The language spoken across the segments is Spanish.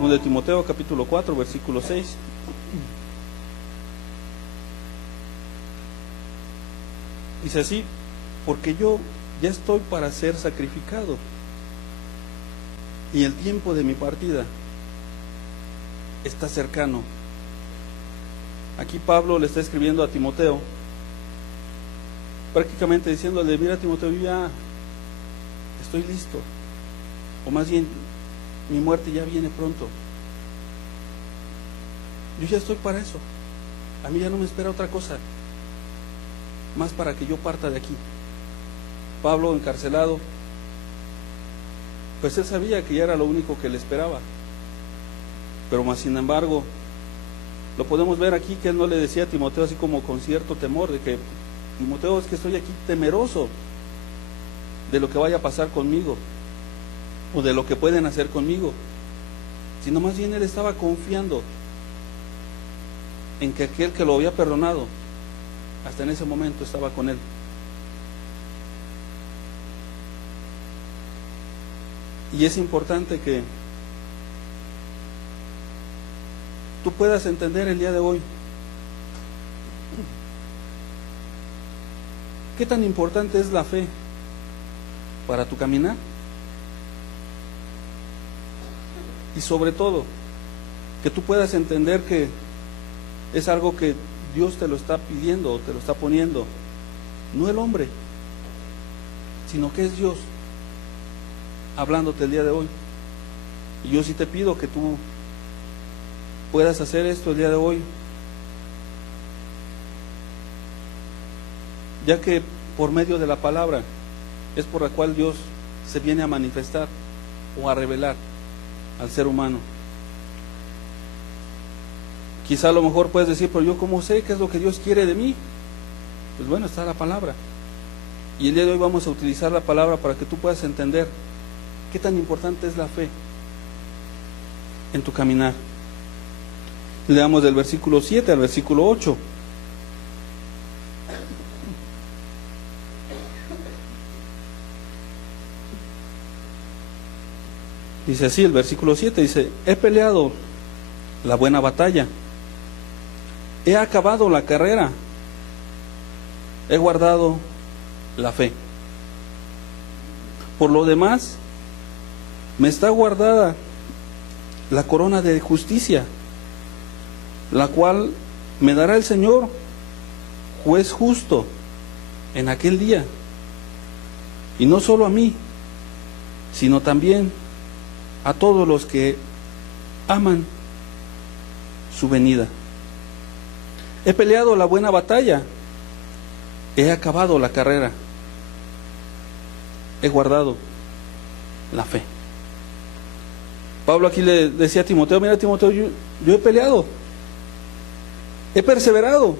Segundo de Timoteo, capítulo 4, versículo 6. Dice así: porque yo ya estoy para ser sacrificado, y el tiempo de mi partida está cercano. Aquí Pablo le está escribiendo a Timoteo, prácticamente diciéndole: mira, Timoteo, yo ya estoy listo, o más bien, mi muerte ya viene pronto. Yo ya estoy para eso. A mí ya no me espera otra cosa más para que yo parta de aquí. Pablo, encarcelado, pues él sabía que ya era lo único que le esperaba, pero más sin embargo lo podemos ver aquí que él no le decía a Timoteo así como con cierto temor, de que: Timoteo, es que estoy aquí temeroso de lo que vaya a pasar conmigo o de lo que pueden hacer conmigo, sino más bien él estaba confiando en que aquel que lo había perdonado hasta en ese momento estaba con él. Y es importante que tú puedas entender el día de hoy qué tan importante es la fe para tu caminar, y sobre todo que tú puedas entender que es algo que Dios te lo está pidiendo o te lo está poniendo, no el hombre, sino que es Dios hablándote el día de hoy. Y yo sí te pido que tú puedas hacer esto el día de hoy, ya que por medio de la palabra es por la cual Dios se viene a manifestar o a revelar al ser humano. Quizá a lo mejor puedes decir: pero yo cómo sé qué es lo que Dios quiere de mí. Pues bueno, está la palabra, y el día de hoy vamos a utilizar la palabra para que tú puedas entender qué tan importante es la fe en tu caminar. Leamos del versículo 7 al versículo 8. Dice así el versículo 7, dice: he peleado la buena batalla, he acabado la carrera, he guardado la fe. Por lo demás, me está guardada la corona de justicia, la cual me dará el Señor, juez justo, en aquel día, y no solo a mí, sino también a todos los que aman su venida. He peleado la buena batalla, he acabado la carrera, he guardado la fe. Pablo aquí le decía a Timoteo: mira, Timoteo, yo he peleado, he perseverado,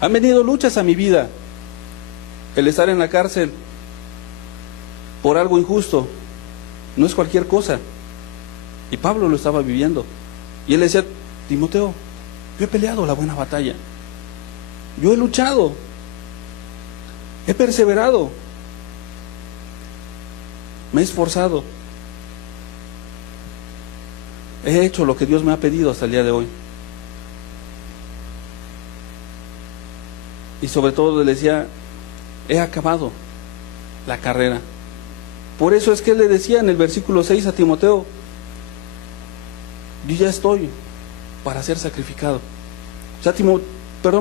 han venido luchas a mi vida. El estar en la cárcel por algo injusto no es cualquier cosa, y Pablo lo estaba viviendo, y él le decía: Timoteo, yo he peleado la buena batalla, yo he luchado, he perseverado, me he esforzado, he hecho lo que Dios me ha pedido hasta el día de hoy. Y sobre todo le decía: he acabado la carrera. Por eso es que él le decía en el versículo 6 a Timoteo: yo ya estoy para ser sacrificado. O sea,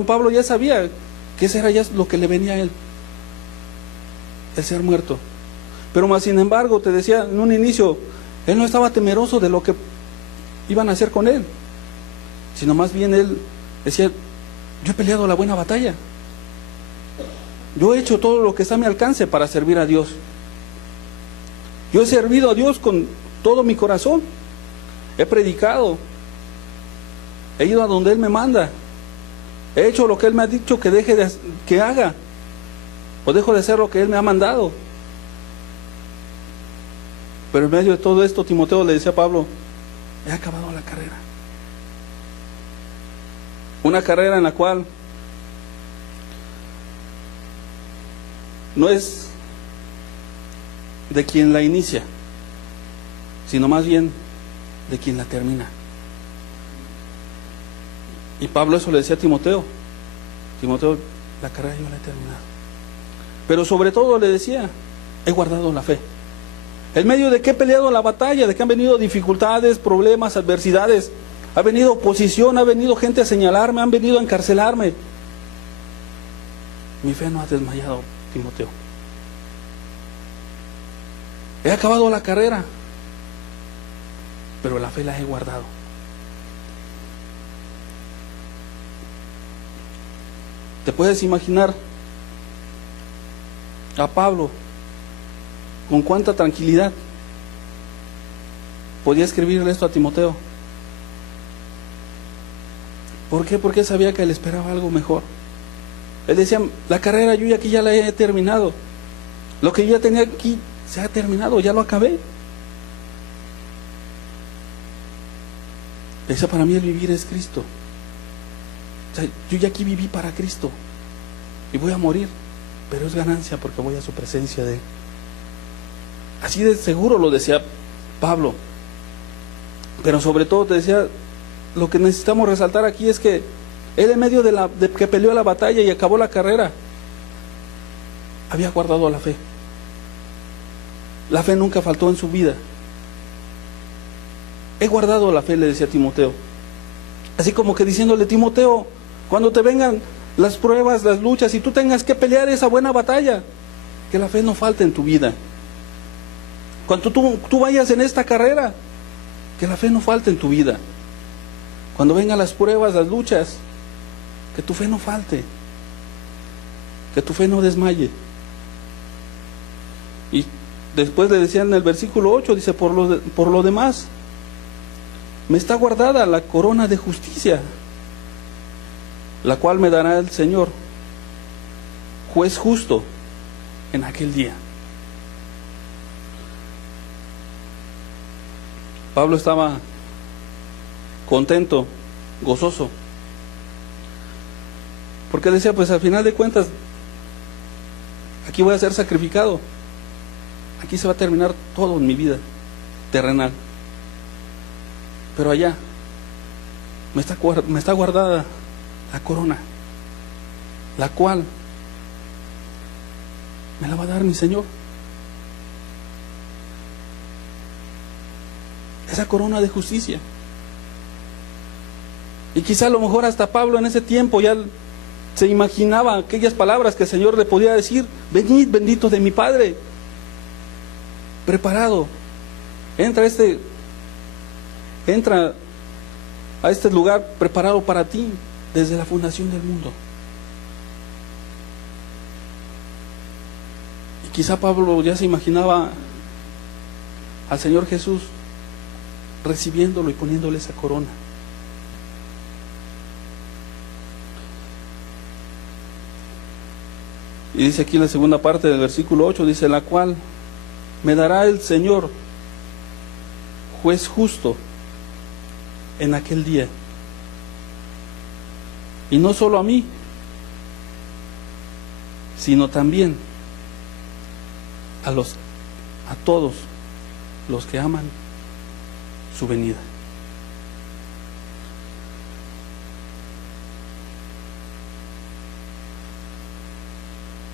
Pablo ya sabía que ese era ya lo que le venía a él, el ser muerto. Pero más sin embargo, te decía en un inicio, él no estaba temeroso de lo que iban a hacer con él, sino más bien él decía: yo he peleado la buena batalla, yo he hecho todo lo que está a mi alcance para servir a Dios, yo he servido a Dios con todo mi corazón, he predicado, he ido a donde Él me manda, he hecho lo que Él me ha dicho que haga, o dejo de hacer lo que Él me ha mandado. Pero en medio de todo esto, Timoteo le decía a Pablo: he acabado la carrera. Una carrera en la cual no es de quien la inicia, sino más bien de quien la termina. Y Pablo eso le decía a Timoteo: Timoteo, la carrera yo la he terminado. Pero sobre todo le decía: he guardado la fe. En medio de que he peleado la batalla, de que han venido dificultades, problemas, adversidades, ha venido oposición, ha venido gente a señalarme, han venido a encarcelarme, mi fe no ha desmayado, Timoteo. He acabado la carrera, pero la fe la he guardado. ¿Te puedes imaginar a Pablo con cuánta tranquilidad podía escribirle esto a Timoteo? ¿Por qué? Porque sabía que le esperaba algo mejor. Él decía: la carrera yo aquí ya la he terminado. Lo que yo ya tenía aquí se ha terminado, ya lo acabé. Decía: para mí el vivir es Cristo. O sea, yo ya aquí viví para Cristo y voy a morir, pero es ganancia porque voy a su presencia de Él. Así de seguro lo decía Pablo. Pero sobre todo te decía, lo que necesitamos resaltar aquí es que él, en medio de que peleó la batalla y acabó la carrera, había guardado la fe. La fe nunca faltó en su vida. He guardado la fe, le decía a Timoteo. Así como que diciéndole: Timoteo, cuando te vengan las pruebas, las luchas, y tú tengas que pelear esa buena batalla, que la fe no falte en tu vida. Cuando tú vayas en esta carrera, que la fe no falte en tu vida. Cuando vengan las pruebas, las luchas, que tu fe no falte, que tu fe no desmaye. Y después le decía en el versículo 8, dice: por lo demás, me está guardada la corona de justicia, la cual me dará el Señor, juez justo, en aquel día. Pablo estaba contento, gozoso, porque decía: pues al final de cuentas, aquí voy a ser sacrificado, aquí se va a terminar todo en mi vida terrenal, pero allá me está guardada la corona, la cual me la va a dar mi Señor. Esa corona de justicia. Y quizá a lo mejor hasta Pablo en ese tiempo ya se imaginaba aquellas palabras que el Señor le podía decir: venid, benditos de mi Padre, preparado, entra a este lugar preparado para ti desde la fundación del mundo. Y quizá Pablo ya se imaginaba al Señor Jesús recibiéndolo y poniéndole esa corona. Y dice aquí en la segunda parte del versículo 8, dice: la cual me dará el Señor, juez justo, en aquel día. Y no solo a mí, sino también a todos los que aman su venida.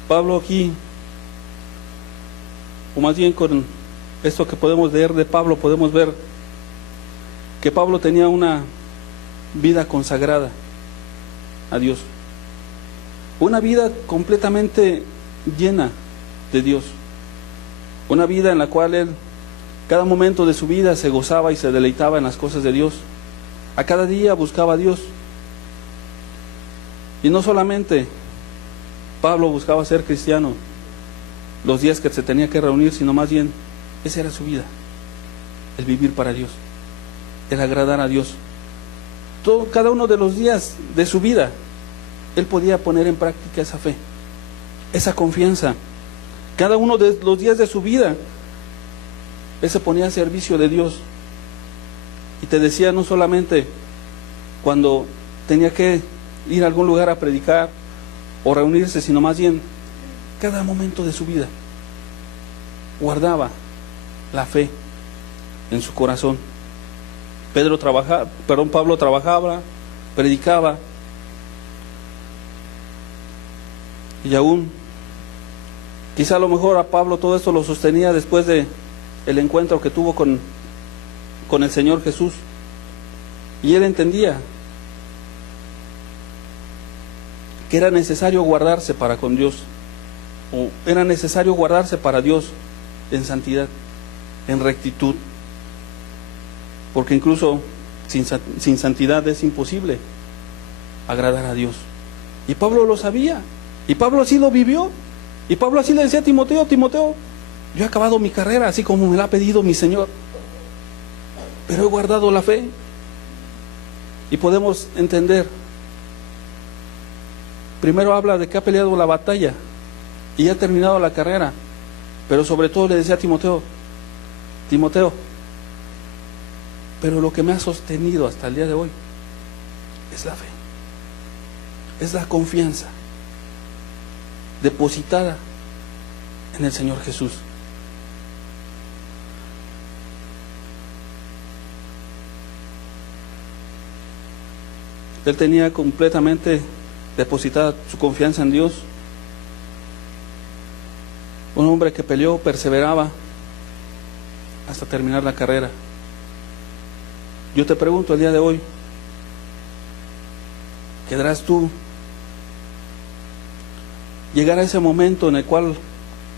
Pablo aquí, o más bien con esto que podemos leer de Pablo, podemos ver que Pablo tenía una vida consagrada a Dios, una vida completamente llena de Dios, una vida en la cual él cada momento de su vida se gozaba y se deleitaba en las cosas de Dios. A cada día buscaba a Dios. Y no solamente Pablo buscaba ser cristiano los días que se tenía que reunir, sino más bien esa era su vida, el vivir para Dios, el agradar a Dios. Cada uno de los días de su vida él podía poner en práctica esa fe, esa confianza. Cada uno de los días de su vida él se ponía al servicio de Dios. Y te decía, no solamente cuando tenía que ir a algún lugar a predicar o reunirse, sino más bien cada momento de su vida guardaba la fe en su corazón. Pablo trabajaba, predicaba, y aún, quizá a lo mejor a Pablo todo esto lo sostenía después de el encuentro que tuvo con el Señor Jesús, y él entendía que era necesario guardarse para con Dios, o era necesario guardarse para Dios en santidad, en rectitud, porque incluso sin santidad es imposible agradar a Dios. Y Pablo lo sabía, y Pablo así lo vivió, y Pablo así le decía a Timoteo: Timoteo, yo he acabado mi carrera así como me la ha pedido mi Señor, pero he guardado la fe. Y podemos entender, primero habla de que ha peleado la batalla y ha terminado la carrera, pero sobre todo le decía a Timoteo: Timoteo, pero lo que me ha sostenido hasta el día de hoy es la fe, es la confianza depositada en el Señor Jesús. Él tenía completamente depositada su confianza en Dios. Un hombre que peleó, perseveraba hasta terminar la carrera. Yo te pregunto el día de hoy, ¿querrás tú llegar a ese momento en el cual,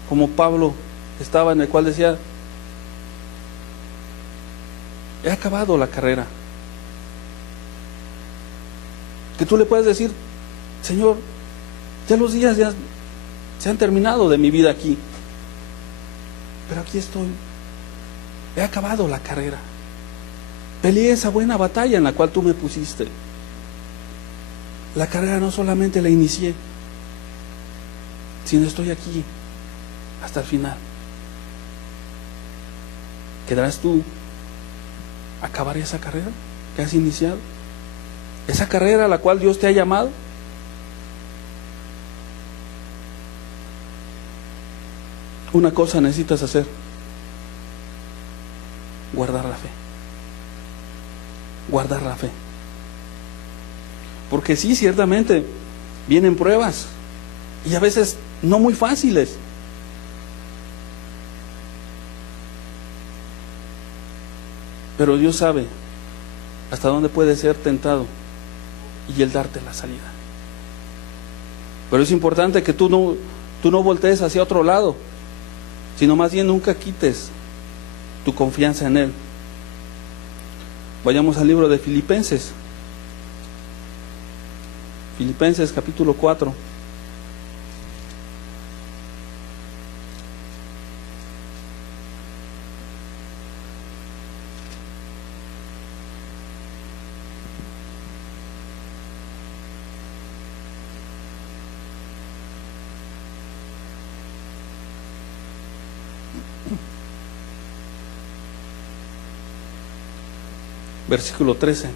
como Pablo estaba, en el cual decía: he acabado la carrera? Que tú le puedes decir: Señor, ya los días ya se han terminado de mi vida aquí, pero aquí estoy, he acabado la carrera, peleé esa buena batalla en la cual tú me pusiste. La carrera no solamente la inicié, sino estoy aquí hasta el final. ¿Querrás tú acabar esa carrera que has iniciado? Esa carrera a la cual Dios te ha llamado. Una cosa necesitas hacer: guardar la fe. Guardar la fe. Porque sí, ciertamente vienen pruebas, y a veces no muy fáciles. Pero Dios sabe hasta dónde puede ser tentado y Él darte la salida. Pero es importante que tú no voltees hacia otro lado, sino más bien nunca quites tu confianza en Él. Vayamos al libro de Filipenses. Filipenses capítulo 4. Versículo 13.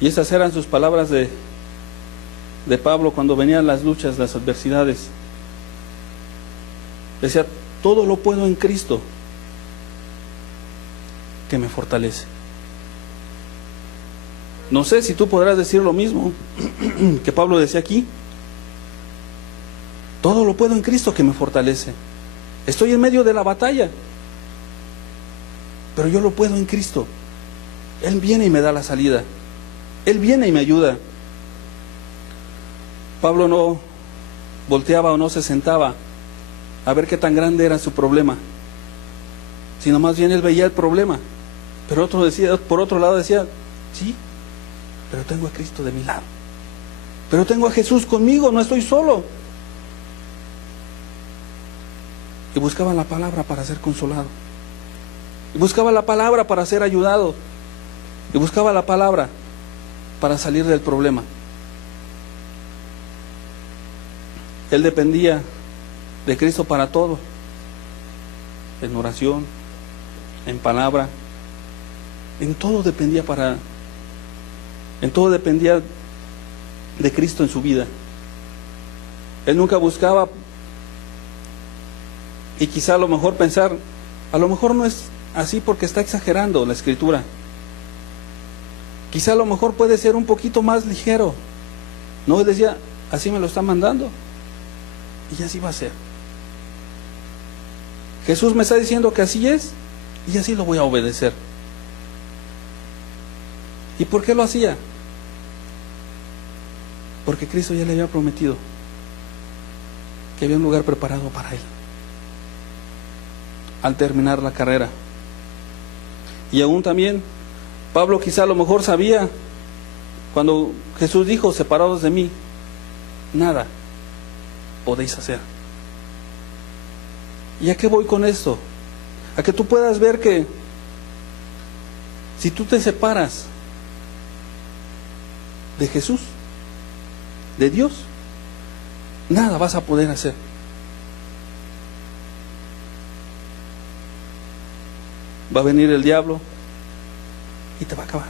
Y esas eran sus palabras de Pablo cuando venían las luchas, las adversidades. Decía: todo lo puedo en Cristo que me fortalece. No sé si tú podrás decir lo mismo que Pablo decía aquí. Todo lo puedo en Cristo que me fortalece. Estoy en medio de la batalla, pero yo lo puedo en Cristo. Él viene y me da la salida. Él viene y me ayuda. Pablo no volteaba o no se sentaba a ver qué tan grande era su problema, sino más bien él veía el problema, pero por otro lado decía: sí, pero tengo a Cristo de mi lado, pero tengo a Jesús conmigo, no estoy solo. Y buscaba la palabra para ser consolado, y buscaba la palabra para ser ayudado, y buscaba la palabra para salir del problema. Él dependía de Cristo para todo, en oración, en palabra, en todo dependía de Cristo en su vida. Él nunca buscaba, y quizá a lo mejor pensar, a lo mejor no es así porque está exagerando la Escritura. Quizá a lo mejor puede ser un poquito más ligero. No, él decía, así me lo está mandando y así va a ser. Jesús me está diciendo que así es y así lo voy a obedecer. ¿Y por qué lo hacía? Porque Cristo ya le había prometido que había un lugar preparado para él al terminar la carrera. Y aún también Pablo quizá a lo mejor sabía cuando Jesús dijo, separados de mí, nada podéis hacer. ¿Y a qué voy con esto? A que tú puedas ver que si tú te separas de Jesús, de Dios, nada vas a poder hacer. Va a venir el diablo y te va a acabar.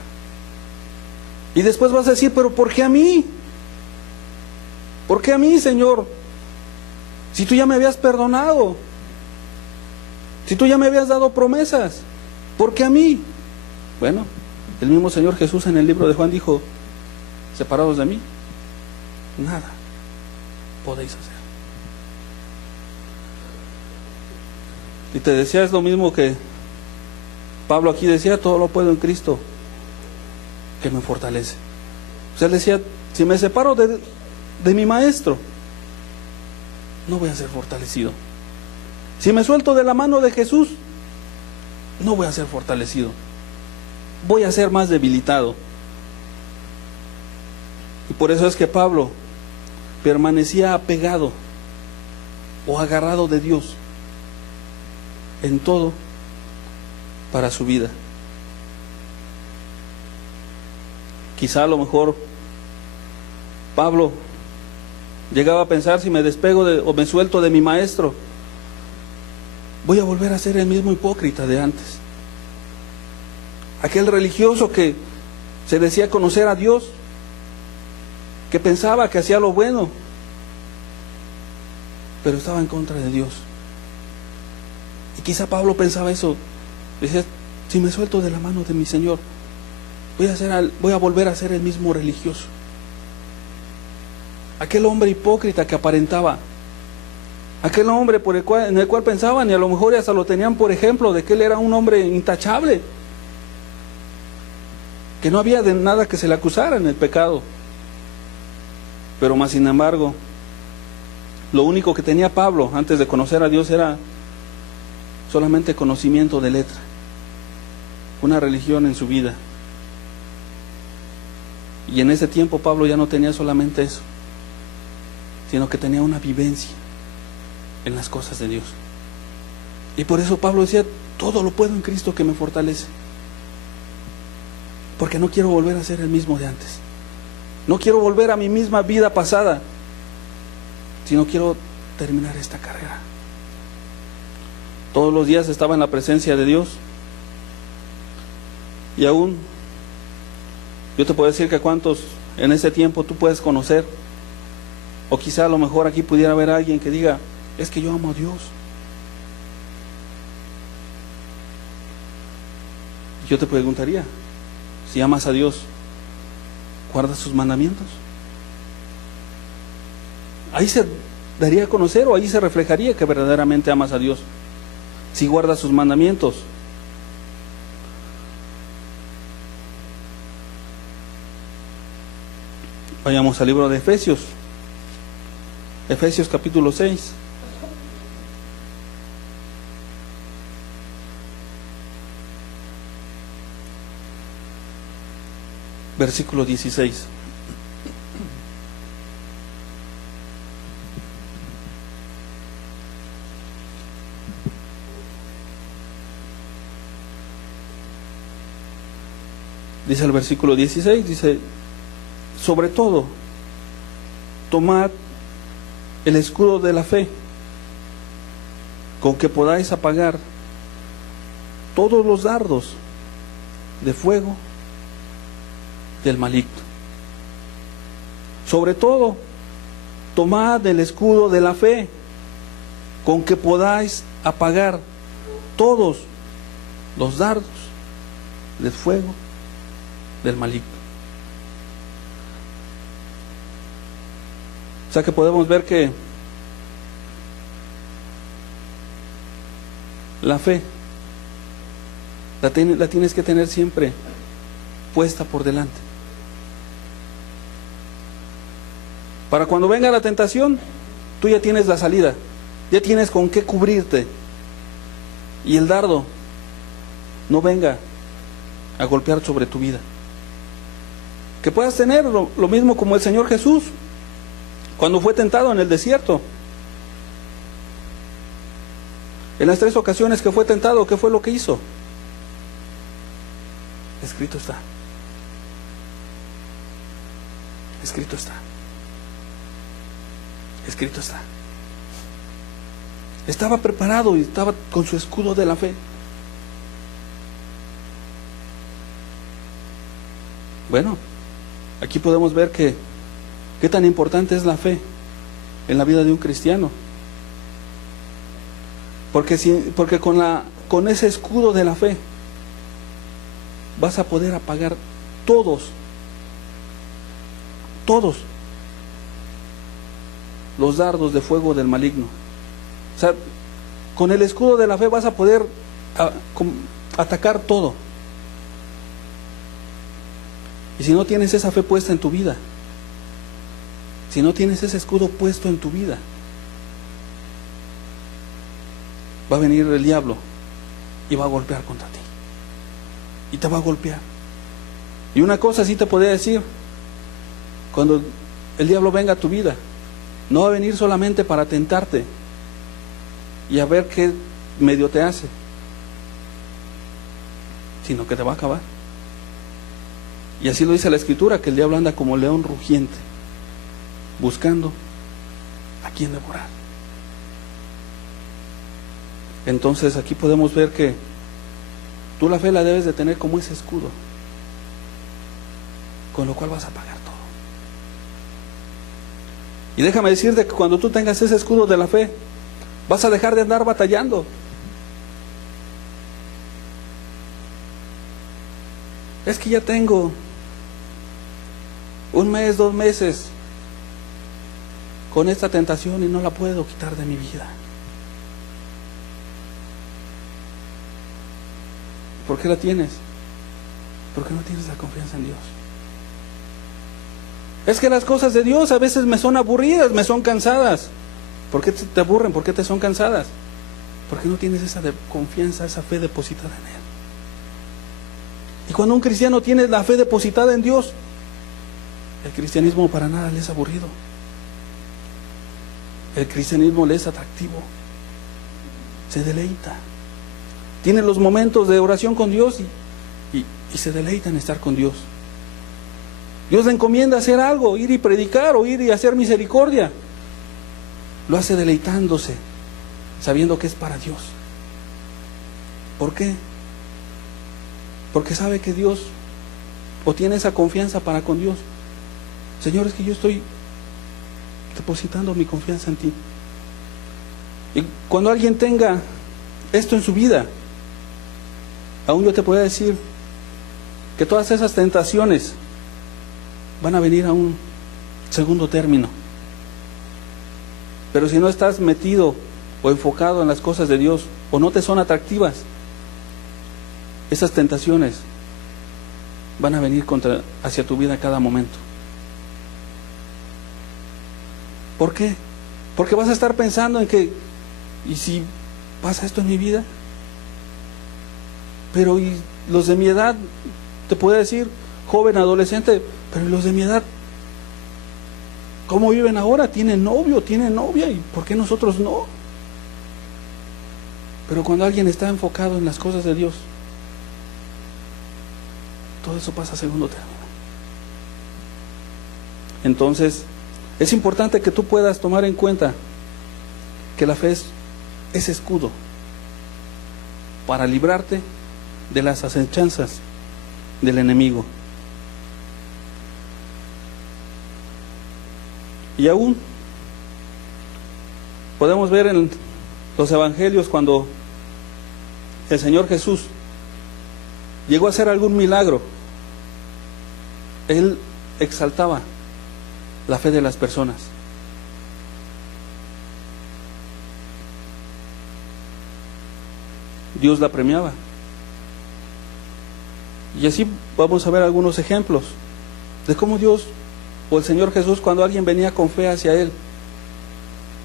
Y después vas a decir, pero ¿por qué a mí? ¿Por qué a mí, Señor? Si tú ya me habías perdonado, si tú ya me habías dado promesas, ¿por qué a mí? Bueno, el mismo Señor Jesús en el libro de Juan dijo, separados de mí, nada podéis hacer. Y te decía, es lo mismo que Pablo aquí decía, todo lo puedo en Cristo que me fortalece. O sea, él decía, si me separo de mi maestro, no voy a ser fortalecido. Si me suelto de la mano de Jesús, no voy a ser fortalecido. Voy a ser más debilitado. Y por eso es que Pablo permanecía apegado o agarrado de Dios en todo para su vida. Quizá a lo mejor Pablo llegaba a pensar, si me despego o me suelto de mi maestro, voy a volver a ser el mismo hipócrita de antes. Aquel religioso que se decía conocer a Dios, que pensaba que hacía lo bueno, pero estaba en contra de Dios. Y quizá Pablo pensaba eso. Decía, si me suelto de la mano de mi Señor, voy a volver a ser el mismo religioso. Aquel hombre hipócrita que aparentaba, aquel hombre en el cual pensaban, y a lo mejor hasta lo tenían por ejemplo, de que él era un hombre intachable, que no había de nada que se le acusara en el pecado. Pero más sin embargo, lo único que tenía Pablo antes de conocer a Dios era solamente conocimiento de letra, una religión en su vida. Y en ese tiempo Pablo ya no tenía solamente eso, sino que tenía una vivencia en las cosas de Dios. Y por eso Pablo decía, todo lo puedo en Cristo que me fortalece. Porque no quiero volver a ser el mismo de antes. No quiero volver a mi misma vida pasada, sino quiero terminar esta carrera. Todos los días estaba en la presencia de Dios. Y aún, yo te puedo decir que cuántos en ese tiempo tú puedes conocer, o quizá a lo mejor aquí pudiera haber alguien que diga, es que yo amo a Dios. Yo te preguntaría, si amas a Dios, ¿guardas sus mandamientos? Ahí se daría a conocer, o ahí se reflejaría que verdaderamente amas a Dios, si guardas sus mandamientos. Vayamos al libro de Efesios. Efesios capítulo 6. Versículo 16. Dice el versículo 16, dice, sobre todo, tomad el escudo de la fe, con que podáis apagar todos los dardos de fuego del maligno. Sobre todo, tomad el escudo de la fe, con que podáis apagar todos los dardos del fuego del maligno. O sea que podemos ver que la fe la tienes que tener siempre puesta por delante. Para cuando venga la tentación, tú ya tienes la salida, ya tienes con qué cubrirte, y el dardo no venga a golpear sobre tu vida. Que puedas tener lo mismo como el Señor Jesús, cuando fue tentado en el desierto. En las 3 ocasiones que fue tentado, ¿qué fue lo que hizo? Escrito está. Escrito está. Escrito está. Estaba preparado y estaba con su escudo de la fe. Bueno, aquí podemos ver que qué tan importante es la fe en la vida de un cristiano. Porque con ese escudo de la fe vas a poder apagar todos los dardos de fuego del maligno. O sea, con el escudo de la fe vas a poder atacar todo. Y si no tienes esa fe puesta en tu vida, si no tienes ese escudo puesto en tu vida, va a venir el diablo y va a golpear contra ti. Y te va a golpear. Y una cosa sí te podría decir: cuando el diablo venga a tu vida, no va a venir solamente para tentarte y a ver qué medio te hace, sino que te va a acabar. Y así lo dice la Escritura, que el diablo anda como león rugiente, buscando a quien devorar. Entonces aquí podemos ver que tú la fe la debes de tener como ese escudo, con lo cual vas a pagar todo. Y déjame decirte que cuando tú tengas ese escudo de la fe, vas a dejar de andar batallando. Es que ya tengo 1 mes, 2 meses con esta tentación y no la puedo quitar de mi vida. ¿Por qué la tienes? Porque no tienes la confianza en Dios. Es que las cosas de Dios a veces me son aburridas, me son cansadas. ¿Por qué te aburren? ¿Por qué te son cansadas? Porque no tienes esa confianza, esa fe depositada en Él. Y cuando un cristiano tiene la fe depositada en Dios, el cristianismo para nada le es aburrido. El cristianismo le es atractivo. Se deleita. Tiene los momentos de oración con Dios y se deleita en estar con Dios. Dios le encomienda hacer algo, ir y predicar o ir y hacer misericordia. Lo hace deleitándose, sabiendo que es para Dios. ¿Por qué? Porque sabe que Dios, o tiene esa confianza para con Dios. Señor, es que yo estoy depositando mi confianza en ti. Y cuando alguien tenga esto en su vida, aún yo te puedo decir que todas esas tentaciones van a venir a un segundo término. Pero si no estás metido o enfocado en las cosas de Dios, o no te son atractivas, esas tentaciones van a venir hacia tu vida a cada momento. ¿Por qué? Porque vas a estar pensando en que, ¿y si pasa esto en mi vida? Pero y los de mi edad, te puedo decir, joven, adolescente, pero los de mi edad, ¿cómo viven ahora? ¿Tienen novio? ¿Tienen novia? ¿Y por qué nosotros no? Pero cuando alguien está enfocado en las cosas de Dios, todo eso pasa a segundo término. Entonces, es importante que tú puedas tomar en cuenta que la fe es ese escudo para librarte de las acechanzas del enemigo. Y aún Podemos ver en los evangelios cuando el Señor Jesús llegó a hacer algún milagro, Él exaltaba la fe de las personas. Dios la premiaba. Y así vamos a ver algunos ejemplos de cómo Dios o el Señor Jesús, cuando alguien venía con fe hacia Él,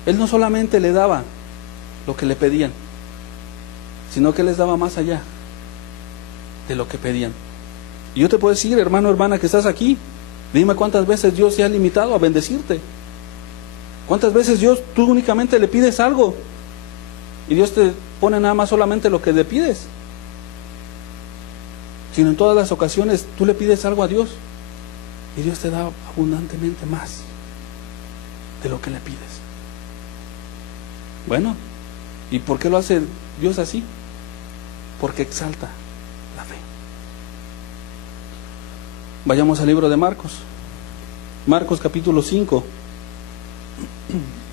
Él no solamente le daba lo que le pedían, sino que les daba más allá de lo que pedían. Y yo te puedo decir, hermano, hermana, que estás aquí, dime cuántas veces Dios se ha limitado a bendecirte. ¿Cuántas veces tú únicamente le pides algo y Dios te pone nada más solamente lo que le pides? Sino en todas las ocasiones tú le pides algo a Dios y Dios te da abundantemente más de lo que le pides. Bueno, ¿y por qué lo hace Dios así? Porque exalta la fe. Vayamos al libro de Marcos. Marcos capítulo 5,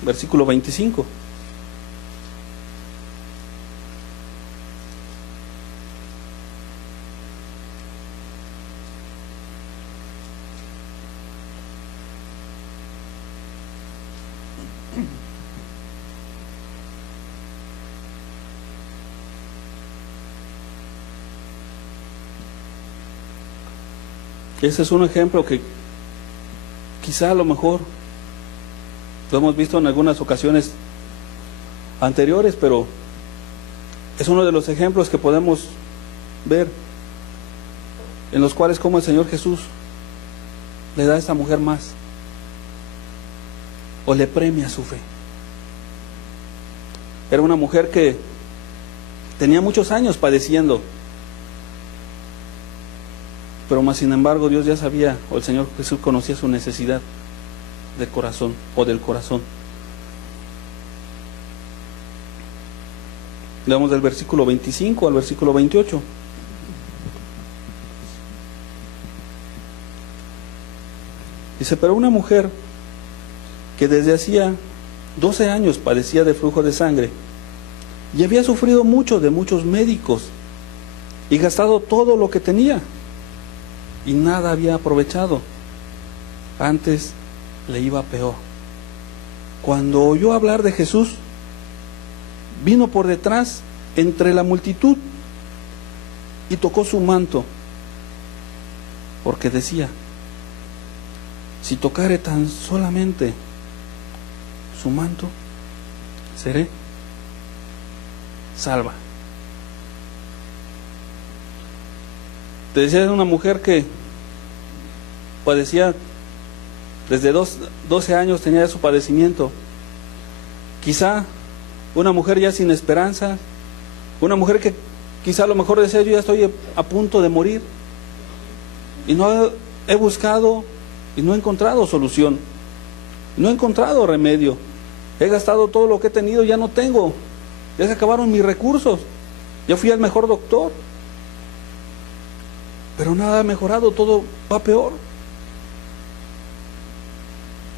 versículo 25. Ese es un ejemplo que quizá a lo mejor lo hemos visto en algunas ocasiones anteriores, pero es uno de los ejemplos que podemos ver en los cuales como el Señor Jesús le da a esta mujer más o le premia su fe. Era una mujer que tenía muchos años padeciendo, pero más sin embargo Dios ya sabía, o el Señor Jesús conocía su necesidad del corazón o del corazón. Leamos del versículo 25 al versículo 28. Dice, pero una mujer que desde hacía 12 años padecía de flujo de sangre y había sufrido mucho de muchos médicos y gastado todo lo que tenía y nada había aprovechado, antes le iba peor. Cuando oyó hablar de Jesús, vino por detrás entre la multitud y tocó su manto, porque decía, si tocare tan solamente su manto, seré salva. Te decía, es una mujer que padecía desde 12 años, tenía su padecimiento. Quizá una mujer ya sin esperanza, una mujer que quizá a lo mejor decía, yo ya estoy a punto de morir y no he buscado y no he encontrado solución, no he encontrado remedio, he gastado todo lo que he tenido, ya no tengo, ya se acabaron mis recursos, ya fui al mejor doctor, pero nada ha mejorado, todo va peor.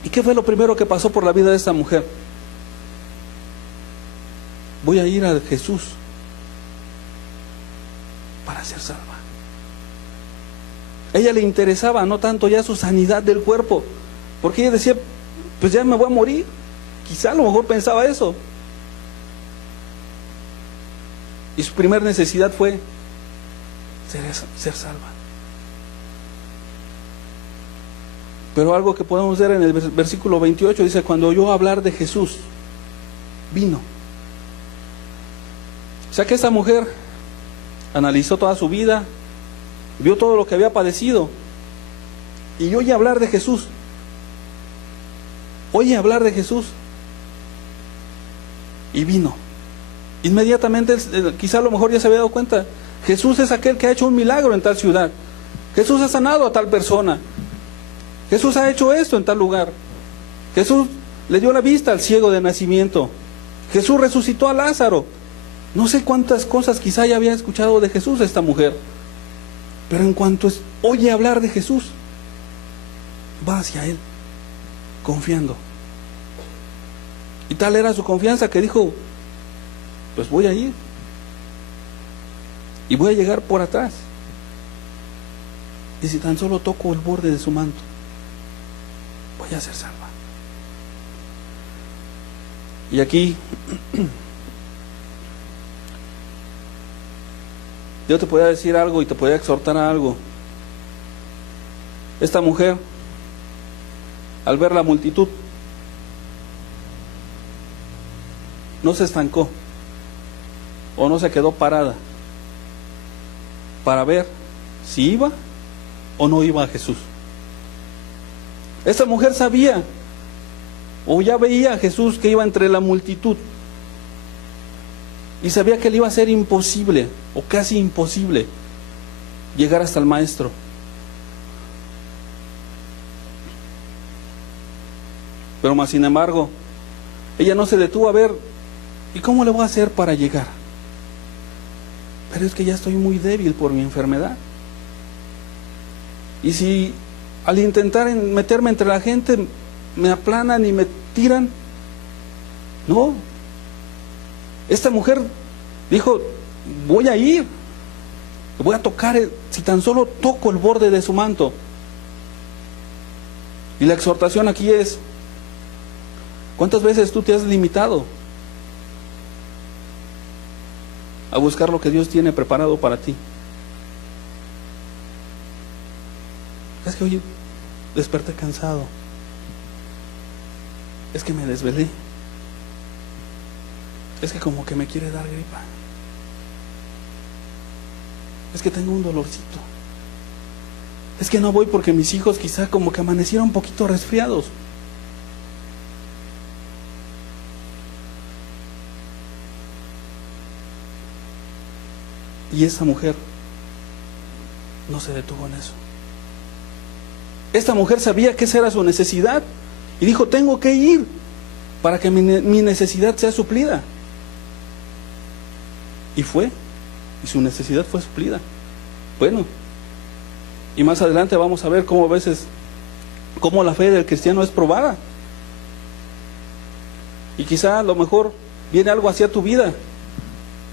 ¿Y qué fue lo primero que pasó por la vida de esta mujer? Voy a ir a Jesús para ser salva. A ella le interesaba no tanto ya su sanidad del cuerpo, porque ella decía, pues ya me voy a morir. Quizá a lo mejor pensaba eso. Y su primera necesidad fue ser salva. Pero algo que podemos ver en el versículo 28 dice, cuando oyó hablar de Jesús, vino. O sea que esta mujer analizó toda su vida, vio todo lo que había padecido y oye hablar de Jesús. Oye hablar de Jesús y vino. Inmediatamente, quizá a lo mejor ya se había dado cuenta, Jesús es aquel que ha hecho un milagro en tal ciudad. Jesús ha sanado a tal persona. Jesús ha hecho esto en tal lugar. Jesús le dio la vista al ciego de nacimiento. Jesús resucitó a Lázaro. No sé cuántas cosas quizá ya había escuchado de Jesús esta mujer, pero en cuanto oye hablar de Jesús, va hacia Él, confiando. Y tal era su confianza que dijo, pues voy a ir. Y voy a llegar por atrás. Y si tan solo toco el borde de su manto, voy a ser salva. Y aquí yo te podía decir algo y te podía exhortar a algo. Esta mujer, al ver la multitud, no se estancó o no se quedó parada para ver si iba o no iba a Jesús. Esta mujer sabía o ya veía a Jesús que iba entre la multitud y sabía que le iba a ser imposible o casi imposible llegar hasta el maestro. Pero más sin embargo, ella no se detuvo a ver, ¿y cómo le voy a hacer para llegar? Pero es que ya estoy muy débil por mi enfermedad. Y si al intentar meterme entre la gente me aplanan y me tiran, no. Esta mujer dijo, voy a ir, voy a tocar, si tan solo toco el borde de su manto. Y la exhortación aquí es, ¿cuántas veces tú te has limitado a buscar lo que Dios tiene preparado para ti? Es que hoy desperté cansado. Es que me desvelé. Es que como que me quiere dar gripa. Es que tengo un dolorcito. Es que no voy porque mis hijos quizá como que amanecieron un poquito resfriados. Y esa mujer no se detuvo en eso. Esta mujer sabía que esa era su necesidad y dijo, tengo que ir para que mi necesidad sea suplida. Y fue, y su necesidad fue suplida. Bueno, y más adelante vamos a ver cómo a veces, cómo la fe del cristiano es probada. Y quizá a lo mejor viene algo hacia tu vida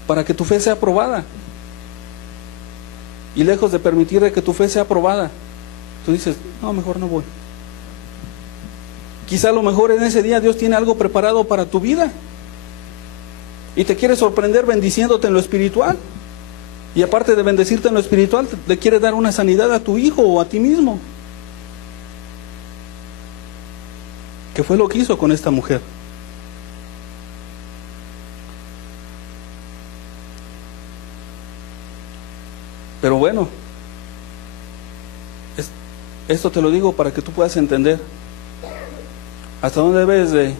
para que tu fe sea probada. Y lejos de permitirle que tu fe sea probada, tú dices, no, mejor no voy. Quizá a lo mejor en ese día Dios tiene algo preparado para tu vida y te quiere sorprender bendiciéndote en lo espiritual. Y aparte de bendecirte en lo espiritual, le quiere dar una sanidad a tu hijo o a ti mismo. ¿Qué fue lo que hizo con esta mujer? Pero bueno, esto te lo digo para que tú puedas entender hasta dónde debes de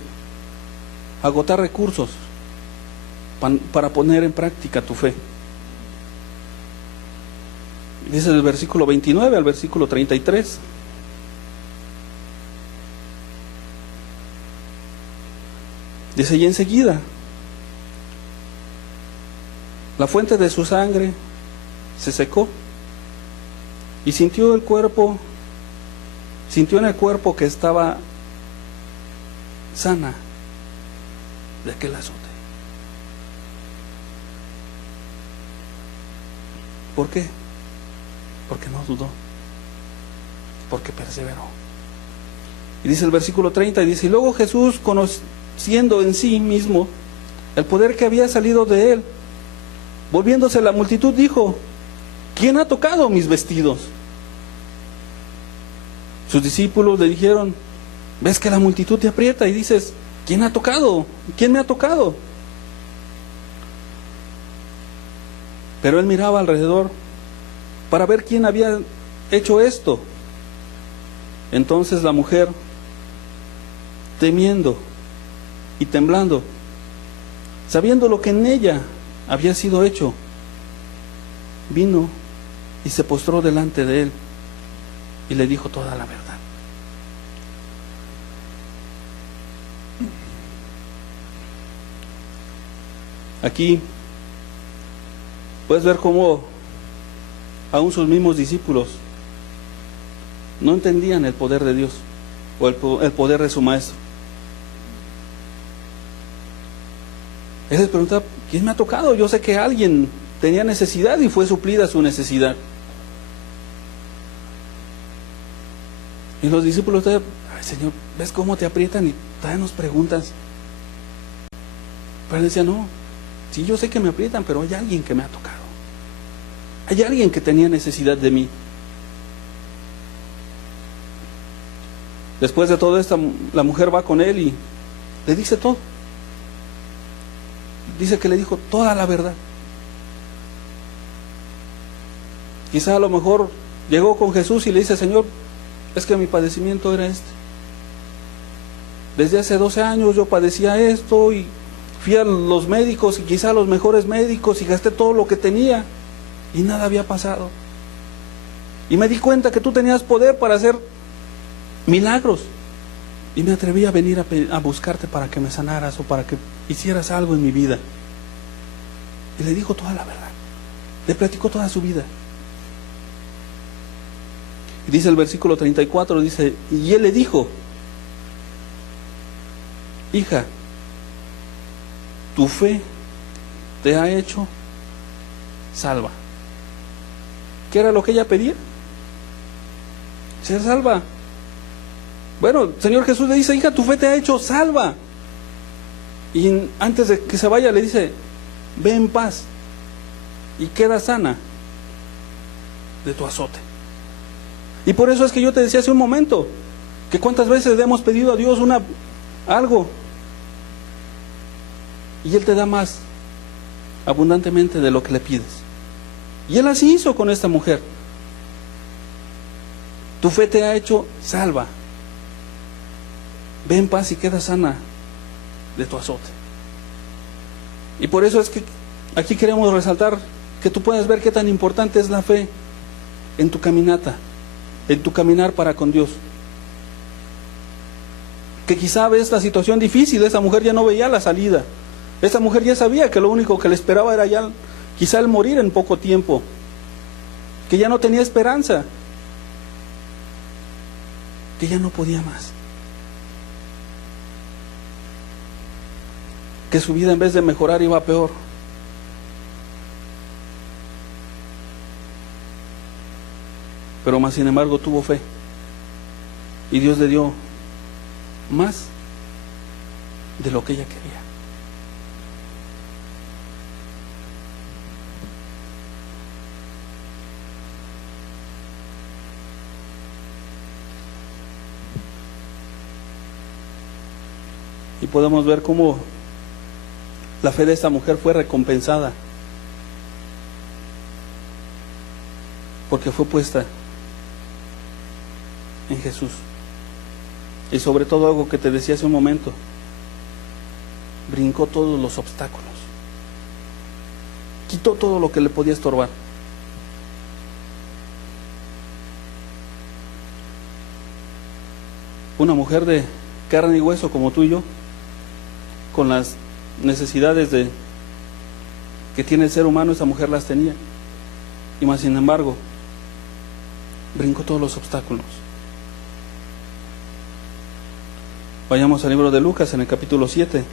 agotar recursos para poner en práctica tu fe. Dice el versículo 29 al versículo 33. Dice, y enseguida la fuente de su sangre se secó y sintió en el cuerpo que estaba sana de aquel azote. ¿Por qué? Porque no dudó, porque perseveró. Y dice el versículo 30, y dice, y luego Jesús, conociendo en sí mismo el poder que había salido de él, volviéndose a la multitud, dijo, ¿quién ha tocado mis vestidos? Sus discípulos le dijeron, ves que la multitud te aprieta y dices, ¿quién ha tocado? ¿Quién me ha tocado? Pero él miraba alrededor para ver quién había hecho esto. Entonces la mujer, temiendo y temblando, sabiendo lo que en ella había sido hecho, vino y se postró delante de él y le dijo toda la verdad. Aquí puedes ver cómo aún sus mismos discípulos no entendían el poder de Dios o el poder de su maestro. Él les preguntaba, ¿quién me ha tocado? Yo sé que alguien tenía necesidad y fue suplida su necesidad. Y los discípulos todavía, ay Señor, ¿ves cómo te aprietan? Y todavía nos preguntas. Pero él decía, no, sí, yo sé que me aprietan, pero hay alguien que me ha tocado. Hay alguien que tenía necesidad de mí. Después de todo esto, la mujer va con él y le dice todo. Dice que le dijo toda la verdad. Quizá a lo mejor llegó con Jesús y le dice, Señor, es que mi padecimiento era este. Desde hace 12 años yo padecía esto y fui a los médicos y quizá a los mejores médicos y gasté todo lo que tenía y nada había pasado. Y me di cuenta que tú tenías poder para hacer milagros y me atreví a venir a buscarte para que me sanaras o para que hicieras algo en mi vida. Y le dijo toda la verdad, le platicó toda su vida. Y dice el versículo 34, dice, y él le dijo, hija, tu fe te ha hecho salva. ¿Qué era lo que ella pedía? Ser salva. Bueno, el Señor Jesús le dice, hija, tu fe te ha hecho salva. Y antes de que se vaya le dice, ve en paz y queda sana de tu azote. Y por eso es que yo te decía hace un momento, que cuántas veces le hemos pedido a Dios algo, y Él te da más abundantemente de lo que le pides. Y Él así hizo con esta mujer. Tu fe te ha hecho salva. Ve en paz y queda sana de tu azote. Y por eso es que aquí queremos resaltar que tú puedas ver qué tan importante es la fe en tu caminata, en tu caminar para con Dios. Que quizá ves la situación difícil, esa mujer ya no veía la salida. Esa mujer ya sabía que lo único que le esperaba era ya quizá el morir en poco tiempo, que ya no tenía esperanza, que ya no podía más, que su vida en vez de mejorar iba peor. Pero más sin embargo tuvo fe y Dios le dio más de lo que ella quería. Y podemos ver cómo la fe de esta mujer fue recompensada, porque fue puesta en Jesús. Y sobre todo algo que te decía hace un momento, brincó todos los obstáculos, quitó todo lo que le podía estorbar. Una mujer de carne y hueso como tú y yo, con las necesidades que tiene el ser humano, esa mujer las tenía, y más sin embargo brincó todos los obstáculos. Vayamos al libro de Lucas en el capítulo 7.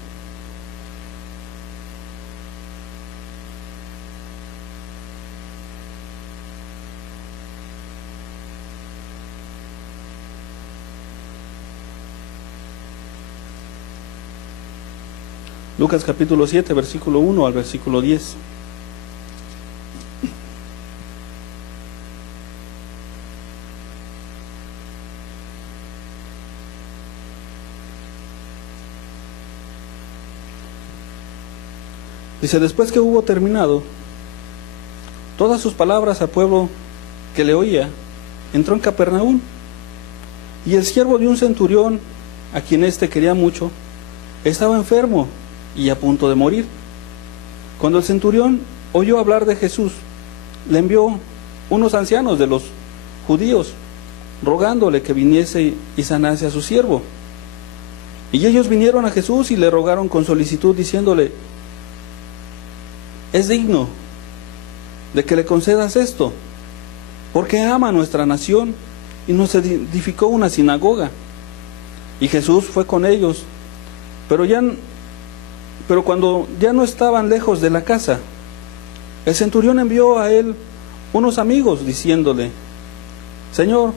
Lucas capítulo 7, versículo 1 al versículo 10. Dice, después que hubo terminado todas sus palabras al pueblo que le oía, entró en Capernaum, y el siervo de un centurión, a quien éste quería mucho, estaba enfermo y a punto de morir. Cuando el centurión oyó hablar de Jesús, le envió unos ancianos de los judíos, rogándole que viniese y sanase a su siervo. Y ellos vinieron a Jesús y le rogaron con solicitud, diciéndole, es digno de que le concedas esto, porque ama a nuestra nación y nos edificó una sinagoga. Y Jesús fue con ellos, pero ya Pero cuando ya no estaban lejos de la casa, el centurión envió a él unos amigos diciéndole: Señor,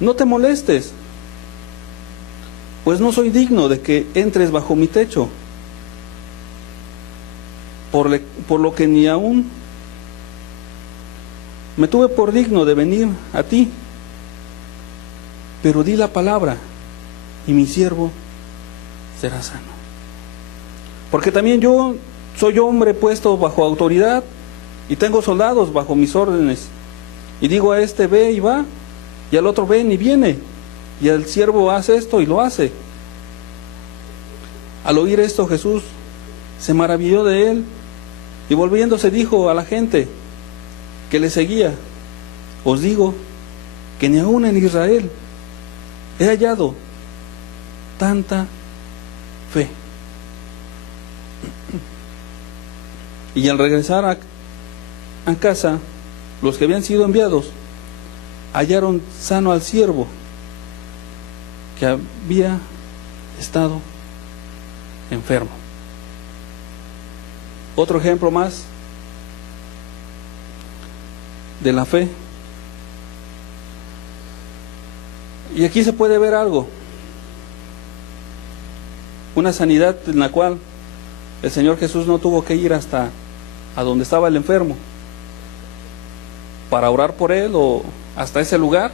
no te molestes, pues no soy digno de que entres bajo mi techo, por lo que ni aún me tuve por digno de venir a ti, pero di la palabra y mi siervo será sano. Porque también yo soy hombre puesto bajo autoridad y tengo soldados bajo mis órdenes, y digo a este ve y va, y al otro ven y viene, y al siervo hace esto y lo hace. Al oír esto, Jesús se maravilló de él, y volviéndose dijo a la gente que le seguía: os digo que ni aún en Israel he hallado tanta fe. Y al regresar a casa, los que habían sido enviados hallaron sano al siervo que había estado enfermo. Otro ejemplo más de la fe. Y aquí se puede ver algo, una sanidad en la cual el Señor Jesús no tuvo que ir hasta a donde estaba el enfermo para orar por él, o hasta ese lugar,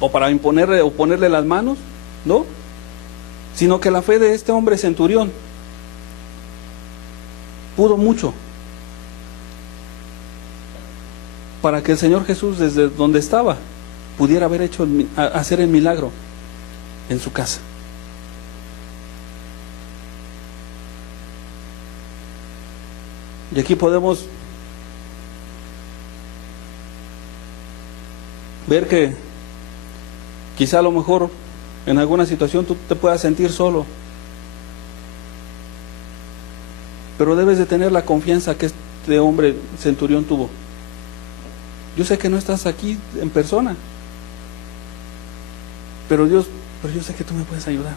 o para imponerle o ponerle las manos, no, sino que la fe de este hombre centurión pudo mucho para que el Señor Jesús, desde donde estaba, pudiera hacer el milagro en su casa. Y aquí podemos ver que quizá a lo mejor en alguna situación tú te puedas sentir solo, pero debes de tener la confianza que este hombre centurión tuvo. Yo sé que no estás aquí en persona, pero yo sé que tú me puedes ayudar.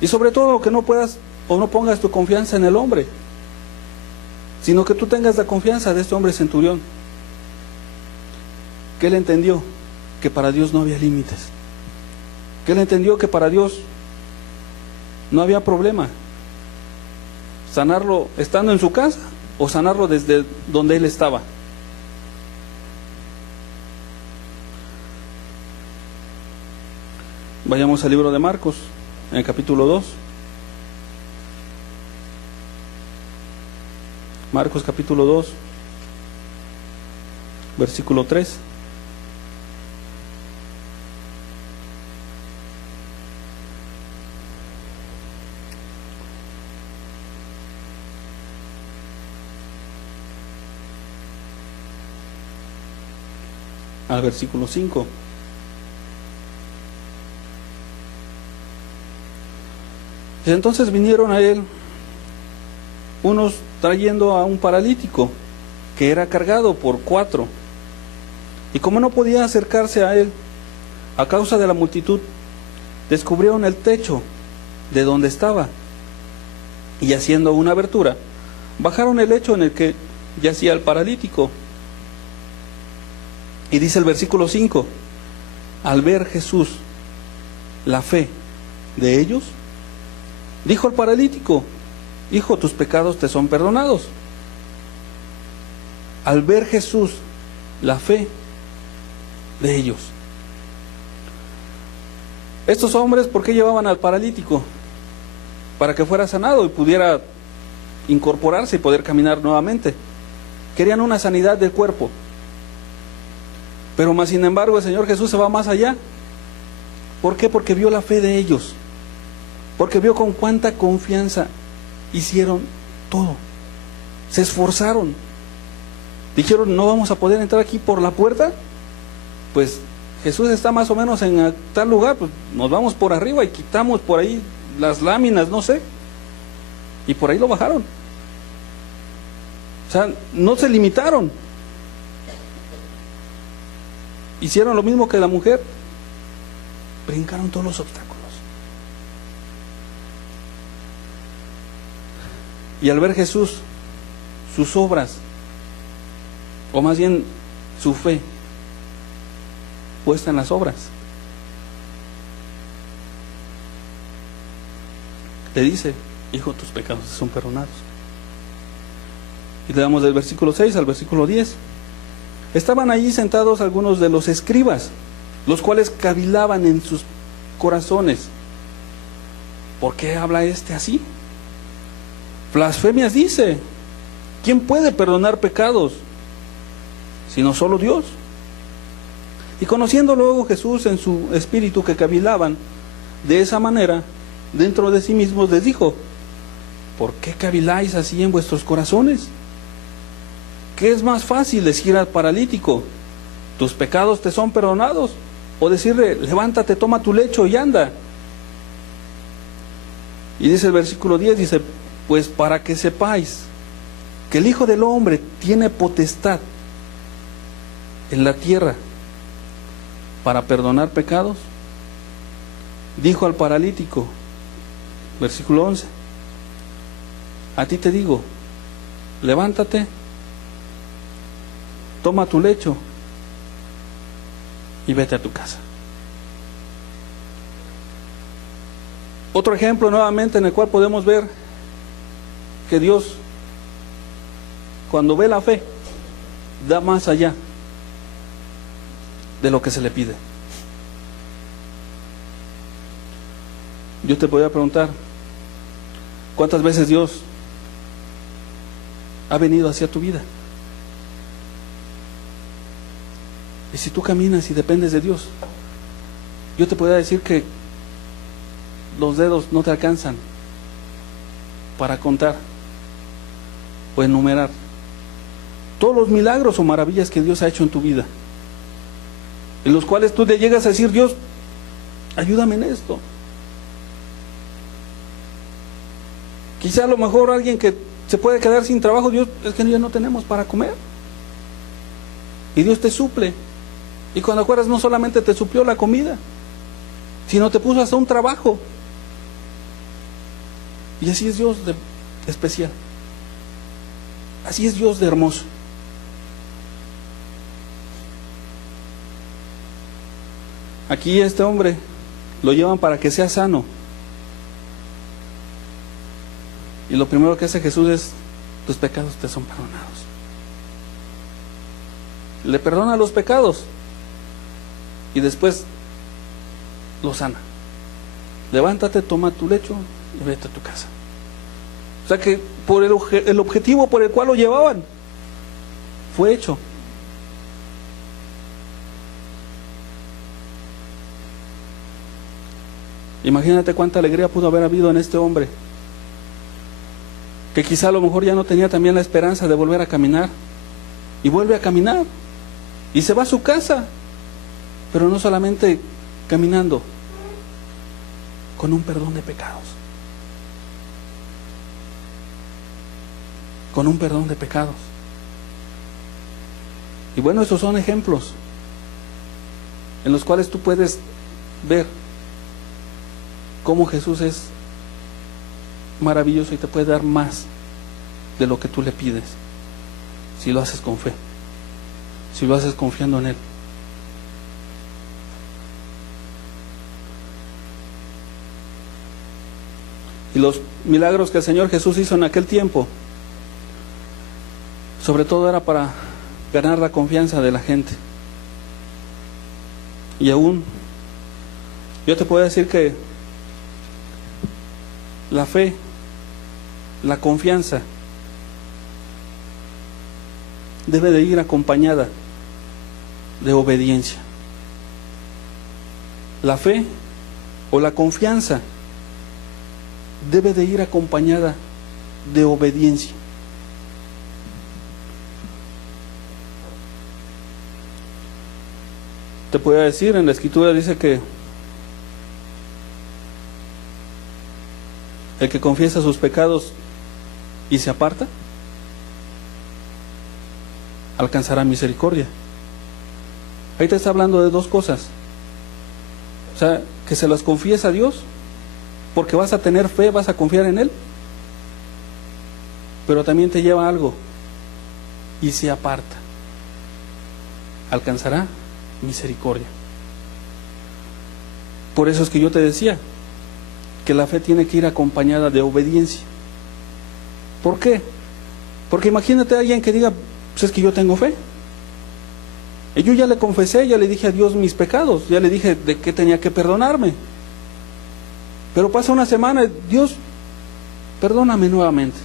Y sobre todo que no puedas o no pongas tu confianza en el hombre, sino que tú tengas la confianza de este hombre centurión, que él entendió que para Dios no había límites, que él entendió que para Dios no había problema sanarlo estando en su casa o sanarlo desde donde él estaba. Vayamos al libro de Marcos, en el capítulo 2. Marcos capítulo 2, versículo 3. Al versículo 5. Entonces vinieron a él unos trayendo a un paralítico que era cargado por 4, y como no podía acercarse a él a causa de la multitud, descubrieron el techo de donde estaba, y haciendo una abertura, bajaron el lecho en el que yacía el paralítico. Y dice el versículo 5: al ver Jesús la fe de ellos, dijo al paralítico: hijo, tus pecados te son perdonados. Al ver Jesús la fe de ellos. Estos hombres, ¿por qué llevaban al paralítico? Para que fuera sanado y pudiera incorporarse y poder caminar nuevamente. Querían una sanidad del cuerpo. Pero más sin embargo el Señor Jesús se va más allá. ¿Por qué? Porque vio la fe de ellos. Porque vio con cuánta confianza hicieron todo. Se esforzaron. Dijeron: no vamos a poder entrar aquí por la puerta. Pues Jesús está más o menos en tal lugar, pues nos vamos por arriba y quitamos por ahí las láminas, no sé. Y por ahí lo bajaron. O sea, no se limitaron. Hicieron lo mismo que la mujer. Brincaron todos los obstáculos. Y al ver Jesús, sus obras, o más bien su fe, puesta en las obras, le dice: hijo, tus pecados son perdonados. Y le damos del versículo 6 al versículo 10. Estaban allí sentados algunos de los escribas, los cuales cavilaban en sus corazones: ¿por qué habla este así? Blasfemias dice. ¿Quién puede perdonar pecados sino solo Dios? Y conociendo luego Jesús en su espíritu que cavilaban de esa manera dentro de sí mismos, les dijo: ¿por qué caviláis así en vuestros corazones? ¿Qué es más fácil decir al paralítico: tus pecados te son perdonados? O decirle: levántate, toma tu lecho y anda. Y dice el versículo 10, dice: pues para que sepáis que el Hijo del Hombre tiene potestad en la tierra para perdonar pecados, dijo al paralítico, versículo 11: a ti te digo, levántate, toma tu lecho y vete a tu casa. Otro ejemplo nuevamente en el cual podemos ver que Dios, cuando ve la fe, da más allá de lo que se le pide. Yo te voy a preguntar: ¿cuántas veces Dios ha venido hacia tu vida? Y si tú caminas y dependes de Dios, yo te puedo decir que los dedos no te alcanzan para contar o enumerar todos los milagros o maravillas que Dios ha hecho en tu vida, en los cuales tú le llegas a decir: Dios, ayúdame en esto. Quizá a lo mejor alguien que se puede quedar sin trabajo: Dios, es que ya no tenemos para comer. Y Dios te suple. Y cuando acuerdas, no solamente te suplió la comida, sino te puso hasta un trabajo. Y así es Dios de especial. Así es Dios de hermoso. Aquí este hombre lo llevan para que sea sano. Y lo primero que hace Jesús es: tus pecados te son perdonados. Le perdona los pecados y después lo sana. Levántate, toma tu lecho y vete a tu casa. O sea que por el objetivo por el cual lo llevaban fue hecho. Imagínate cuánta alegría pudo haber habido en este hombre, que quizá a lo mejor ya no tenía también la esperanza de volver a caminar, y vuelve a caminar y se va a su casa, pero no solamente caminando, con un perdón de pecados, con un perdón de pecados. Y bueno, esos son ejemplos en los cuales tú puedes ver cómo Jesús es maravilloso y te puede dar más de lo que tú le pides, si lo haces con fe, si lo haces confiando en Él. Y los milagros que el Señor Jesús hizo en aquel tiempo, sobre todo era para ganar la confianza de la gente. Y aún yo te puedo decir que la fe, la confianza, debe de ir acompañada de obediencia. La fe o la confianza debe de ir acompañada de obediencia. Te puedo decir, en la Escritura dice que el que confiesa sus pecados y se aparta, alcanzará misericordia. Ahí te está hablando de dos cosas. O sea, que se las confiesa a Dios, porque vas a tener fe, vas a confiar en Él. pero también te lleva a algo y se aparta. Alcanzará misericordia. Por eso es que yo te decía que la fe tiene que ir acompañada de obediencia. ¿Por qué? Porque imagínate a alguien que diga, pues es que yo tengo fe. Y yo ya le confesé, ya le dije a Dios mis pecados, ya le dije de qué tenía que perdonarme. Pero pasa una semana, Dios, perdóname nuevamente.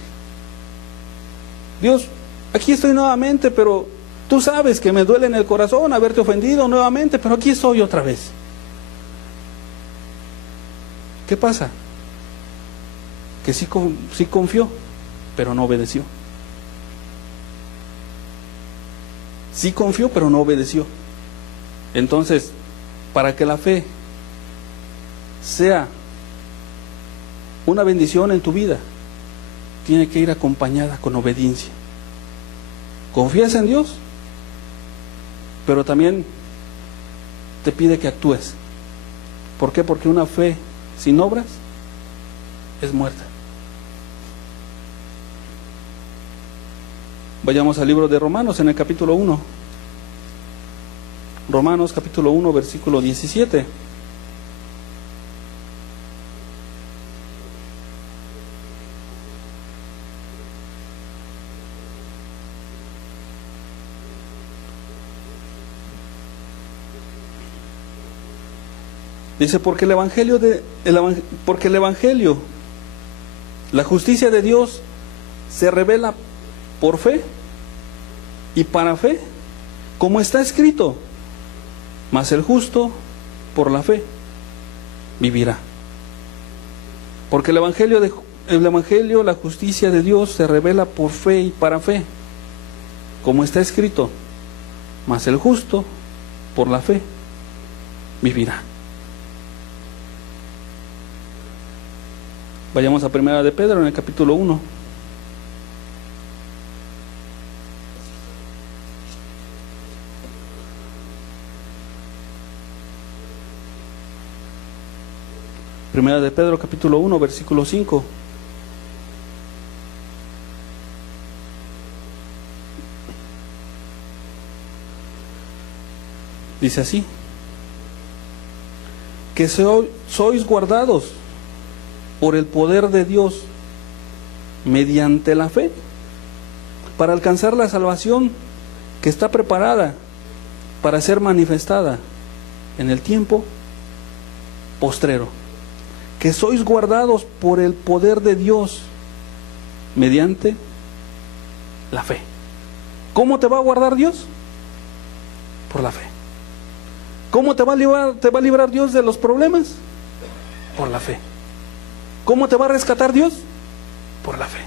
Dios, aquí estoy nuevamente, pero tú sabes que me duele en el corazón haberte ofendido nuevamente, pero aquí estoy otra vez. ¿Qué pasa? Que sí confió, pero no obedeció. Sí confió, pero no obedeció. Entonces, para que la fe sea una bendición en tu vida, tiene que ir acompañada con obediencia. Confías en Dios, pero también te pide que actúes. ¿Por qué? Porque una fe sin obras es muerta. Vayamos al libro de Romanos en el capítulo 1. Romanos capítulo 1, versículo 17. Dice, porque el evangelio, la justicia de Dios se revela por fe y para fe, como está escrito, mas el justo por la fe vivirá. Porque el evangelio, la justicia de Dios se revela por fe y para fe, como está escrito, mas el justo por la fe vivirá. Vayamos a Primera de Pedro en el capítulo 1. Primera de Pedro capítulo 1, versículo 5. Dice así: que sois guardados por el poder de Dios mediante la fe, para alcanzar la salvación que está preparada para ser manifestada en el tiempo postrero. Que sois guardados por el poder de Dios mediante la fe. ¿Cómo te va a guardar Dios? Por la fe. ¿Cómo te va a librar Dios de los problemas? Por la fe. ¿Cómo te va a rescatar Dios? Por la fe.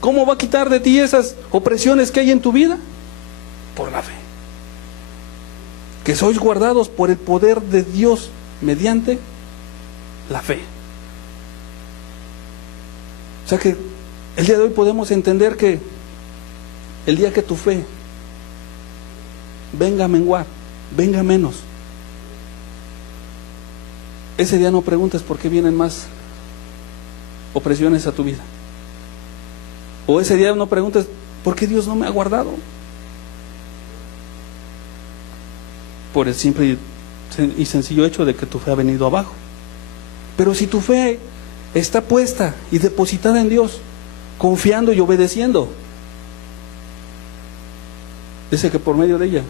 ¿Cómo va a quitar de ti esas opresiones que hay en tu vida? Por la fe. Que sois guardados por el poder de Dios mediante la fe. O sea que el día de hoy podemos entender que el día que tu fe venga a menguar, venga menos, ese día no preguntes por qué vienen más opresiones a tu vida. O ese día no preguntes por qué Dios no me ha guardado. Por el simple y sencillo hecho de que tu fe ha venido abajo. Pero si tu fe está puesta y depositada en Dios, confiando y obedeciendo, dice que por medio de ella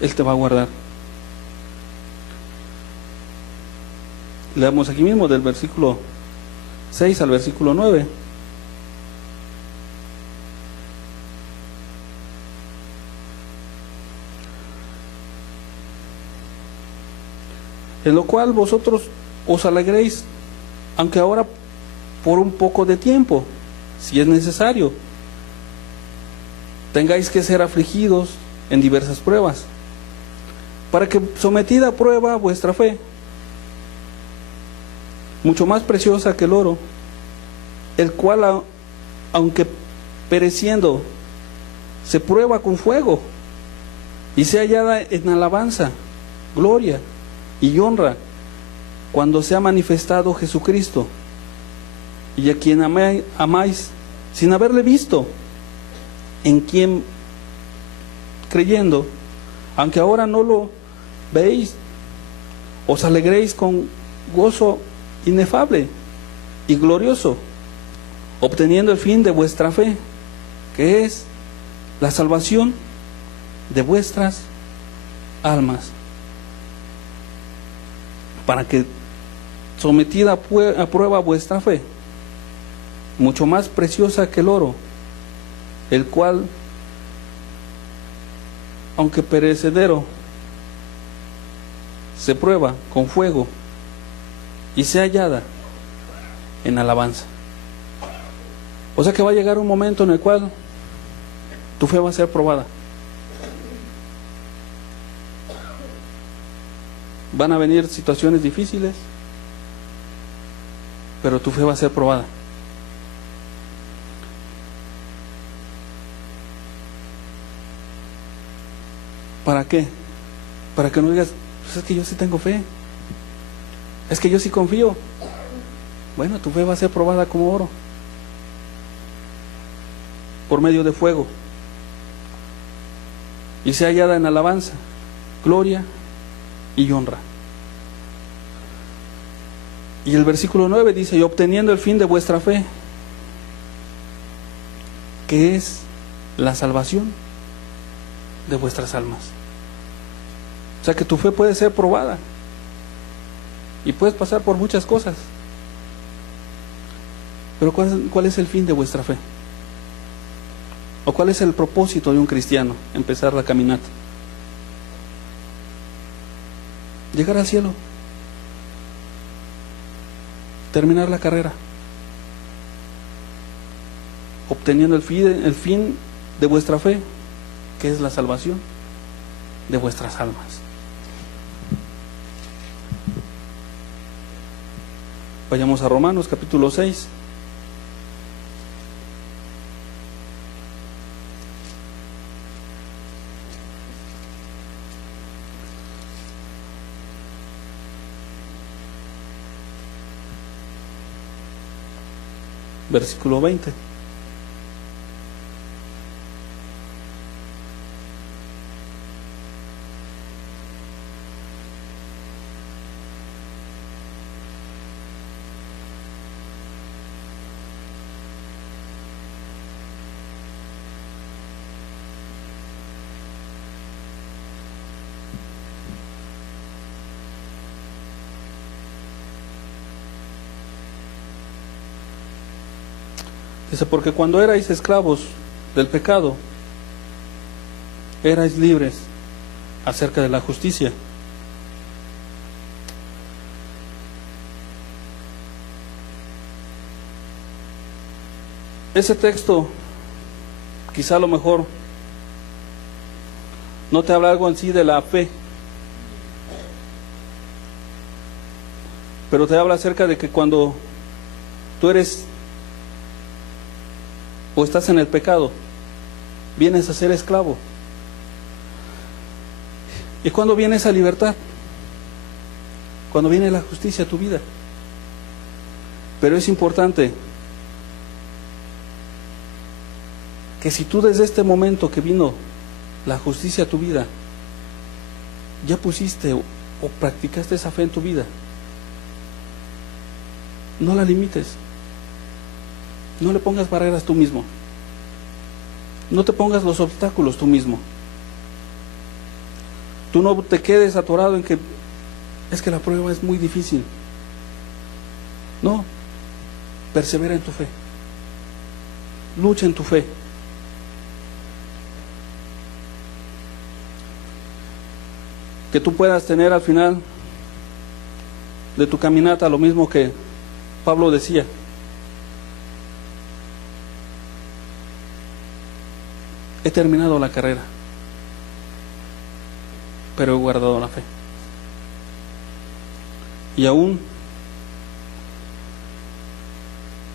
Él te va a guardar. Leamos aquí mismo del versículo 6 al versículo 9. En lo cual vosotros os alegréis, aunque ahora por un poco de tiempo, si es necesario, tengáis que ser afligidos en diversas pruebas, para que sometida a prueba vuestra fe, mucho más preciosa que el oro, el cual aunque pereciendo se prueba con fuego, y sea hallada en alabanza, gloria y honra cuando sea manifestado Jesucristo, y a quien amáis sin haberle visto, en quien creyendo, aunque ahora no lo veis, os alegréis con gozo inefable y glorioso, obteniendo el fin de vuestra fe, que es la salvación de vuestras almas. Para que, sometida a prueba vuestra fe, mucho más preciosa que el oro, el cual, aunque perecedero, se prueba con fuego y sea hallada en alabanza. O sea que va a llegar un momento en el cual tu fe va a ser probada. Van a venir situaciones difíciles, pero tu fe va a ser probada. ¿Para qué? Para que no digas, pues es que yo sí tengo fe, es que yo sí confío. Bueno, tu fe va a ser probada como oro, por medio de fuego, y sea hallada en alabanza, gloria y honra. Y el versículo 9 dice: y obteniendo el fin de vuestra fe, que es la salvación de vuestras almas. O sea que tu fe puede ser probada y puedes pasar por muchas cosas, pero ¿cuál es el fin de vuestra fe? ¿O cuál es el propósito de un cristiano? Empezar la caminata, llegar al cielo, terminar la carrera, obteniendo el fin de vuestra fe, que es la salvación de vuestras almas. Vayamos a Romanos capítulo 6. Versículo 20. Dice: porque cuando erais esclavos del pecado, erais libres acerca de la justicia. Ese texto, quizá a lo mejor no te habla algo en sí de la fe, pero te habla acerca de que cuando tú eres o estás en el pecado, vienes a ser esclavo. ¿Y cuando viene esa libertad? Cuando viene la justicia a tu vida. Pero es importante que si tú desde este momento que vino la justicia a tu vida, ya pusiste o practicaste esa fe en tu vida, no la limites. No le pongas barreras tú mismo. No te pongas los obstáculos tú mismo. Tú no te quedes atorado en que es que la prueba es muy difícil. No, persevera en tu fe. Lucha en tu fe. Que tú puedas tener al final de tu caminata lo mismo que Pablo decía: he terminado la carrera, pero he guardado la fe. Y aún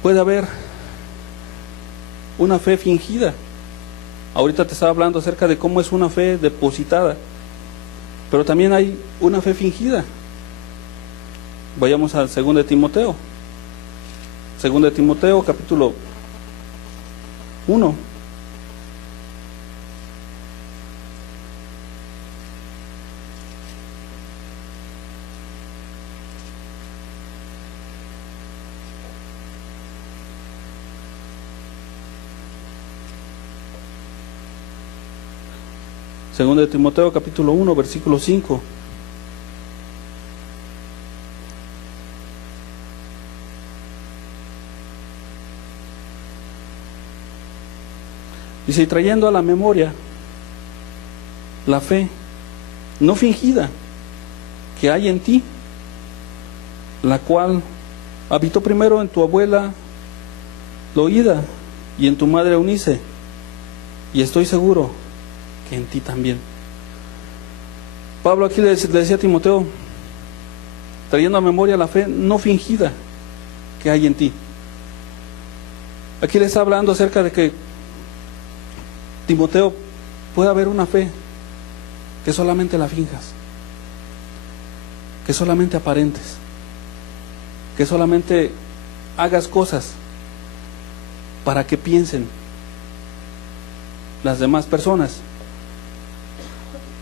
puede haber una fe fingida. Ahorita te estaba hablando acerca de cómo es una fe depositada, pero también hay una fe fingida. Vayamos al 2 de Timoteo. Segunda de Timoteo, capítulo 1. Segunda de Timoteo, capítulo 1, versículo 5. Dice, y trayendo a la memoria la fe no fingida que hay en ti, la cual habitó primero en tu abuela Loída y en tu madre Eunice, y estoy seguro que en ti también. Pablo aquí le decía a Timoteo, trayendo a memoria la fe no fingida que hay en ti. Aquí le está hablando acerca de que Timoteo, puede haber una fe que solamente la finjas, que solamente aparentes, que solamente hagas cosas para que piensen las demás personas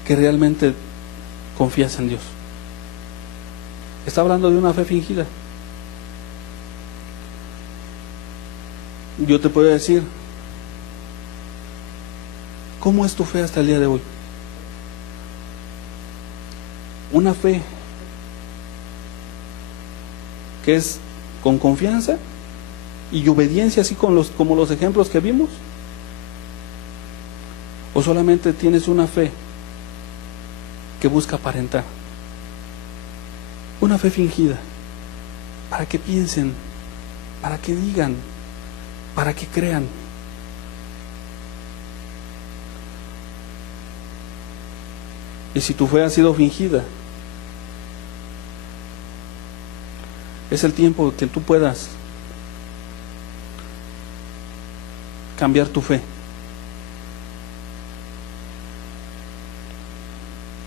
que realmente confías en Dios. Está hablando de una fe fingida. Yo te puedo decir, ¿cómo es tu fe hasta el día de hoy? Una fe que es con confianza y obediencia, así como los ejemplos que vimos. ¿O solamente tienes una fe que busca aparentar? Una fe fingida, para que piensen, para que digan, para que crean. Y si tu fe ha sido fingida, es el tiempo que tú puedas cambiar tu fe.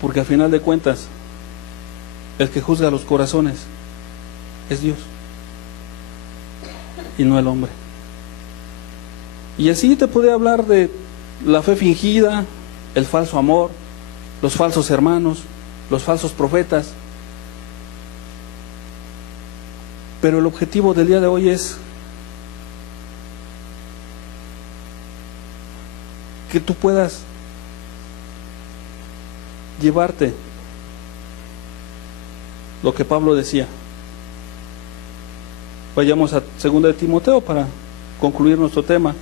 Porque al final de cuentas, el que juzga los corazones es Dios y no el hombre. Y así te puede hablar de la fe fingida, el falso amor, los falsos hermanos, los falsos profetas. Pero el objetivo del día de hoy es que tú puedas llevarte lo que Pablo decía. Vayamos a 2 de Timoteo para concluir nuestro tema.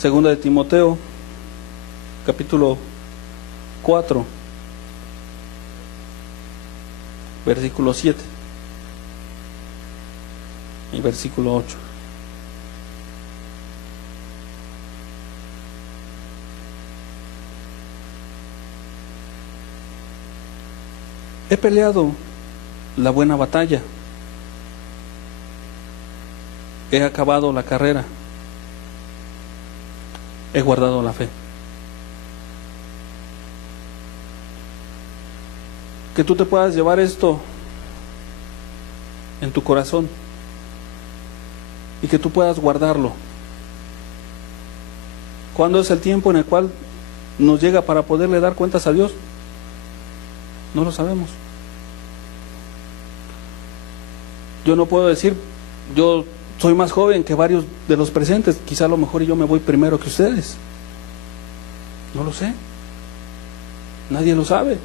2 de Timoteo, capítulo 4, versículo 7 y versículo 8. He peleado la buena batalla, he acabado la carrera, he guardado la fe. Que tú te puedas llevar esto en tu corazón y que tú puedas guardarlo. ¿Cuándo es el tiempo en el cual nos llega para poderle dar cuentas a Dios? No lo sabemos. Yo no puedo decir, yo soy más joven que varios de los presentes, quizá a lo mejor yo me voy primero que ustedes. No lo sé. Nadie lo sabe.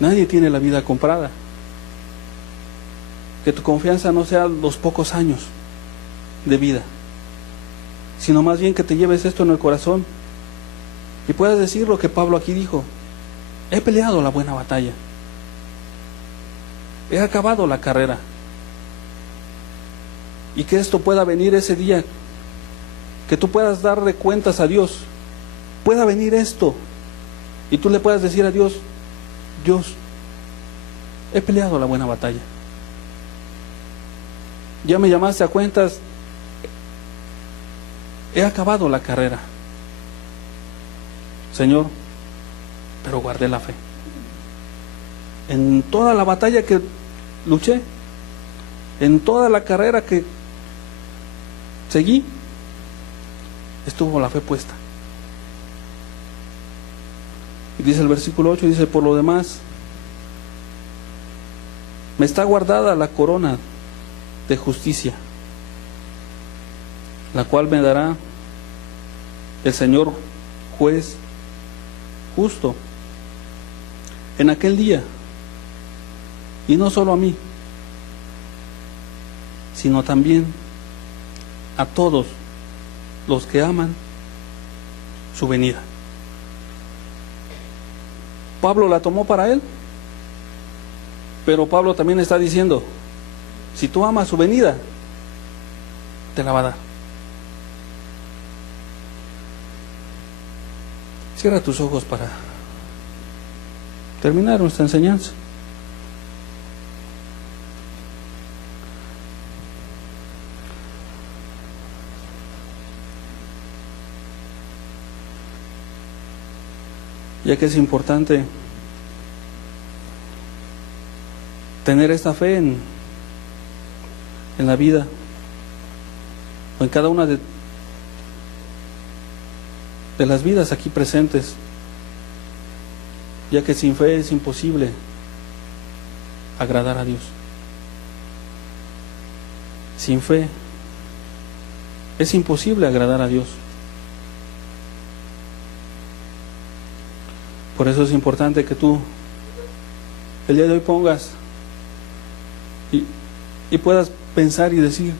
Nadie tiene la vida comprada. Que tu confianza no sea los pocos años de vida, sino más bien que te lleves esto en el corazón y puedas decir lo que Pablo aquí dijo: he peleado la buena batalla, he acabado la carrera. Y que esto pueda venir ese día, que tú puedas darle cuentas a Dios, pueda venir esto y tú le puedas decir a Dios: Dios, he peleado la buena batalla, ya me llamaste a cuentas, he acabado la carrera, Señor, pero guardé la fe. en toda la batalla que luché, en toda la carrera que seguí, estuvo la fe puesta. Y dice el versículo 8, dice: por lo demás, me está guardada la corona de justicia, la cual me dará el Señor juez justo en aquel día, y no solo a mí, sino también a todos los que aman su venida. Pablo la tomó para él, pero Pablo también está diciendo: si tú amas su venida, te la va a dar. Cierra tus ojos para terminar nuestra enseñanza. Ya que es importante tener esta fe en la vida, o en cada una de las vidas aquí presentes, ya que sin fe es imposible agradar a Dios. Sin fe es imposible agradar a Dios. Por eso es importante que tú el día de hoy pongas y puedas pensar y decir: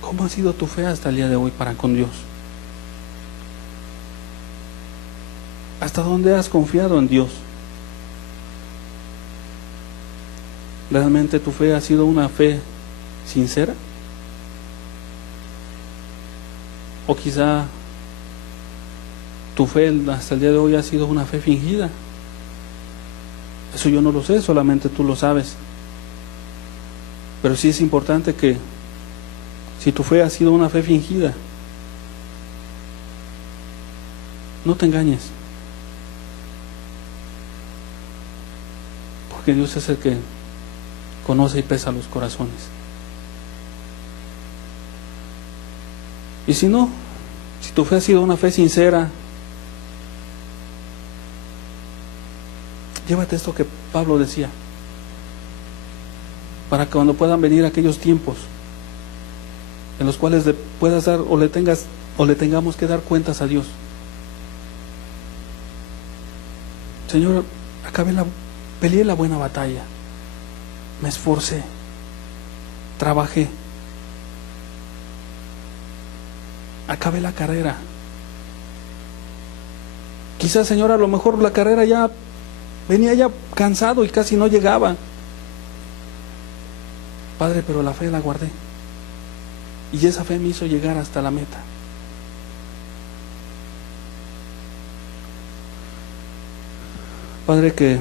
¿cómo ha sido tu fe hasta el día de hoy para con Dios? ¿Hasta dónde has confiado en Dios? ¿Realmente tu fe ha sido una fe sincera? ¿O quizá tu fe hasta el día de hoy ha sido una fe fingida? Eso yo no lo sé, solamente tú lo sabes. Pero sí es importante que, si tu fe ha sido una fe fingida, no te engañes, porque Dios es el que conoce y pesa los corazones. Y si no, si tu fe ha sido una fe sincera, llévate esto que Pablo decía, para que cuando puedan venir aquellos tiempos en los cuales le puedas dar o le tengamos que dar cuentas a Dios: Señor, peleé la buena batalla, me esforcé, trabajé, acabé la carrera. Quizás, Señor, a lo mejor la carrera ya venía ya cansado y casi no llegaba, Padre, pero la fe la guardé, y esa fe me hizo llegar hasta la meta. Padre, que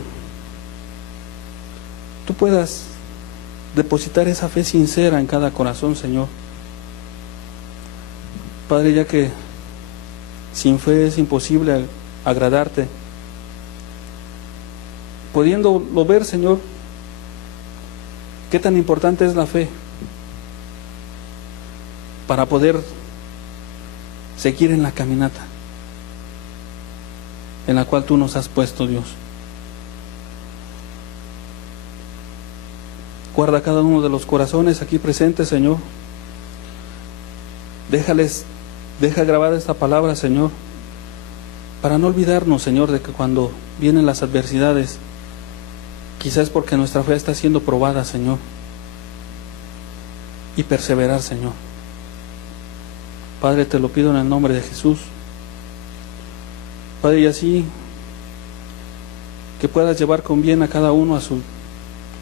tú puedas depositar esa fe sincera en cada corazón, Señor. Padre, ya que sin fe es imposible agradarte, pudiéndolo ver, Señor, qué tan importante es la fe para poder seguir en la caminata en la cual tú nos has puesto, Dios. Guarda cada uno de los corazones aquí presentes, Señor. Deja grabada esta palabra, Señor, para no olvidarnos, Señor, de que cuando vienen las adversidades, quizás porque nuestra fe está siendo probada, Señor, y perseverar, Señor. Padre, te lo pido en el nombre de Jesús. Padre, y así que puedas llevar con bien a cada uno a su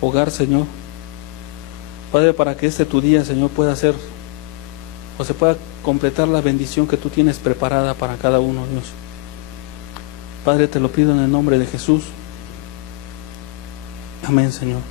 hogar, Señor. Padre, para que tu día, Señor, pueda ser, o se pueda completar la bendición que tú tienes preparada para cada uno, Dios. Padre, te lo pido en el nombre de Jesús. Amén, Señor.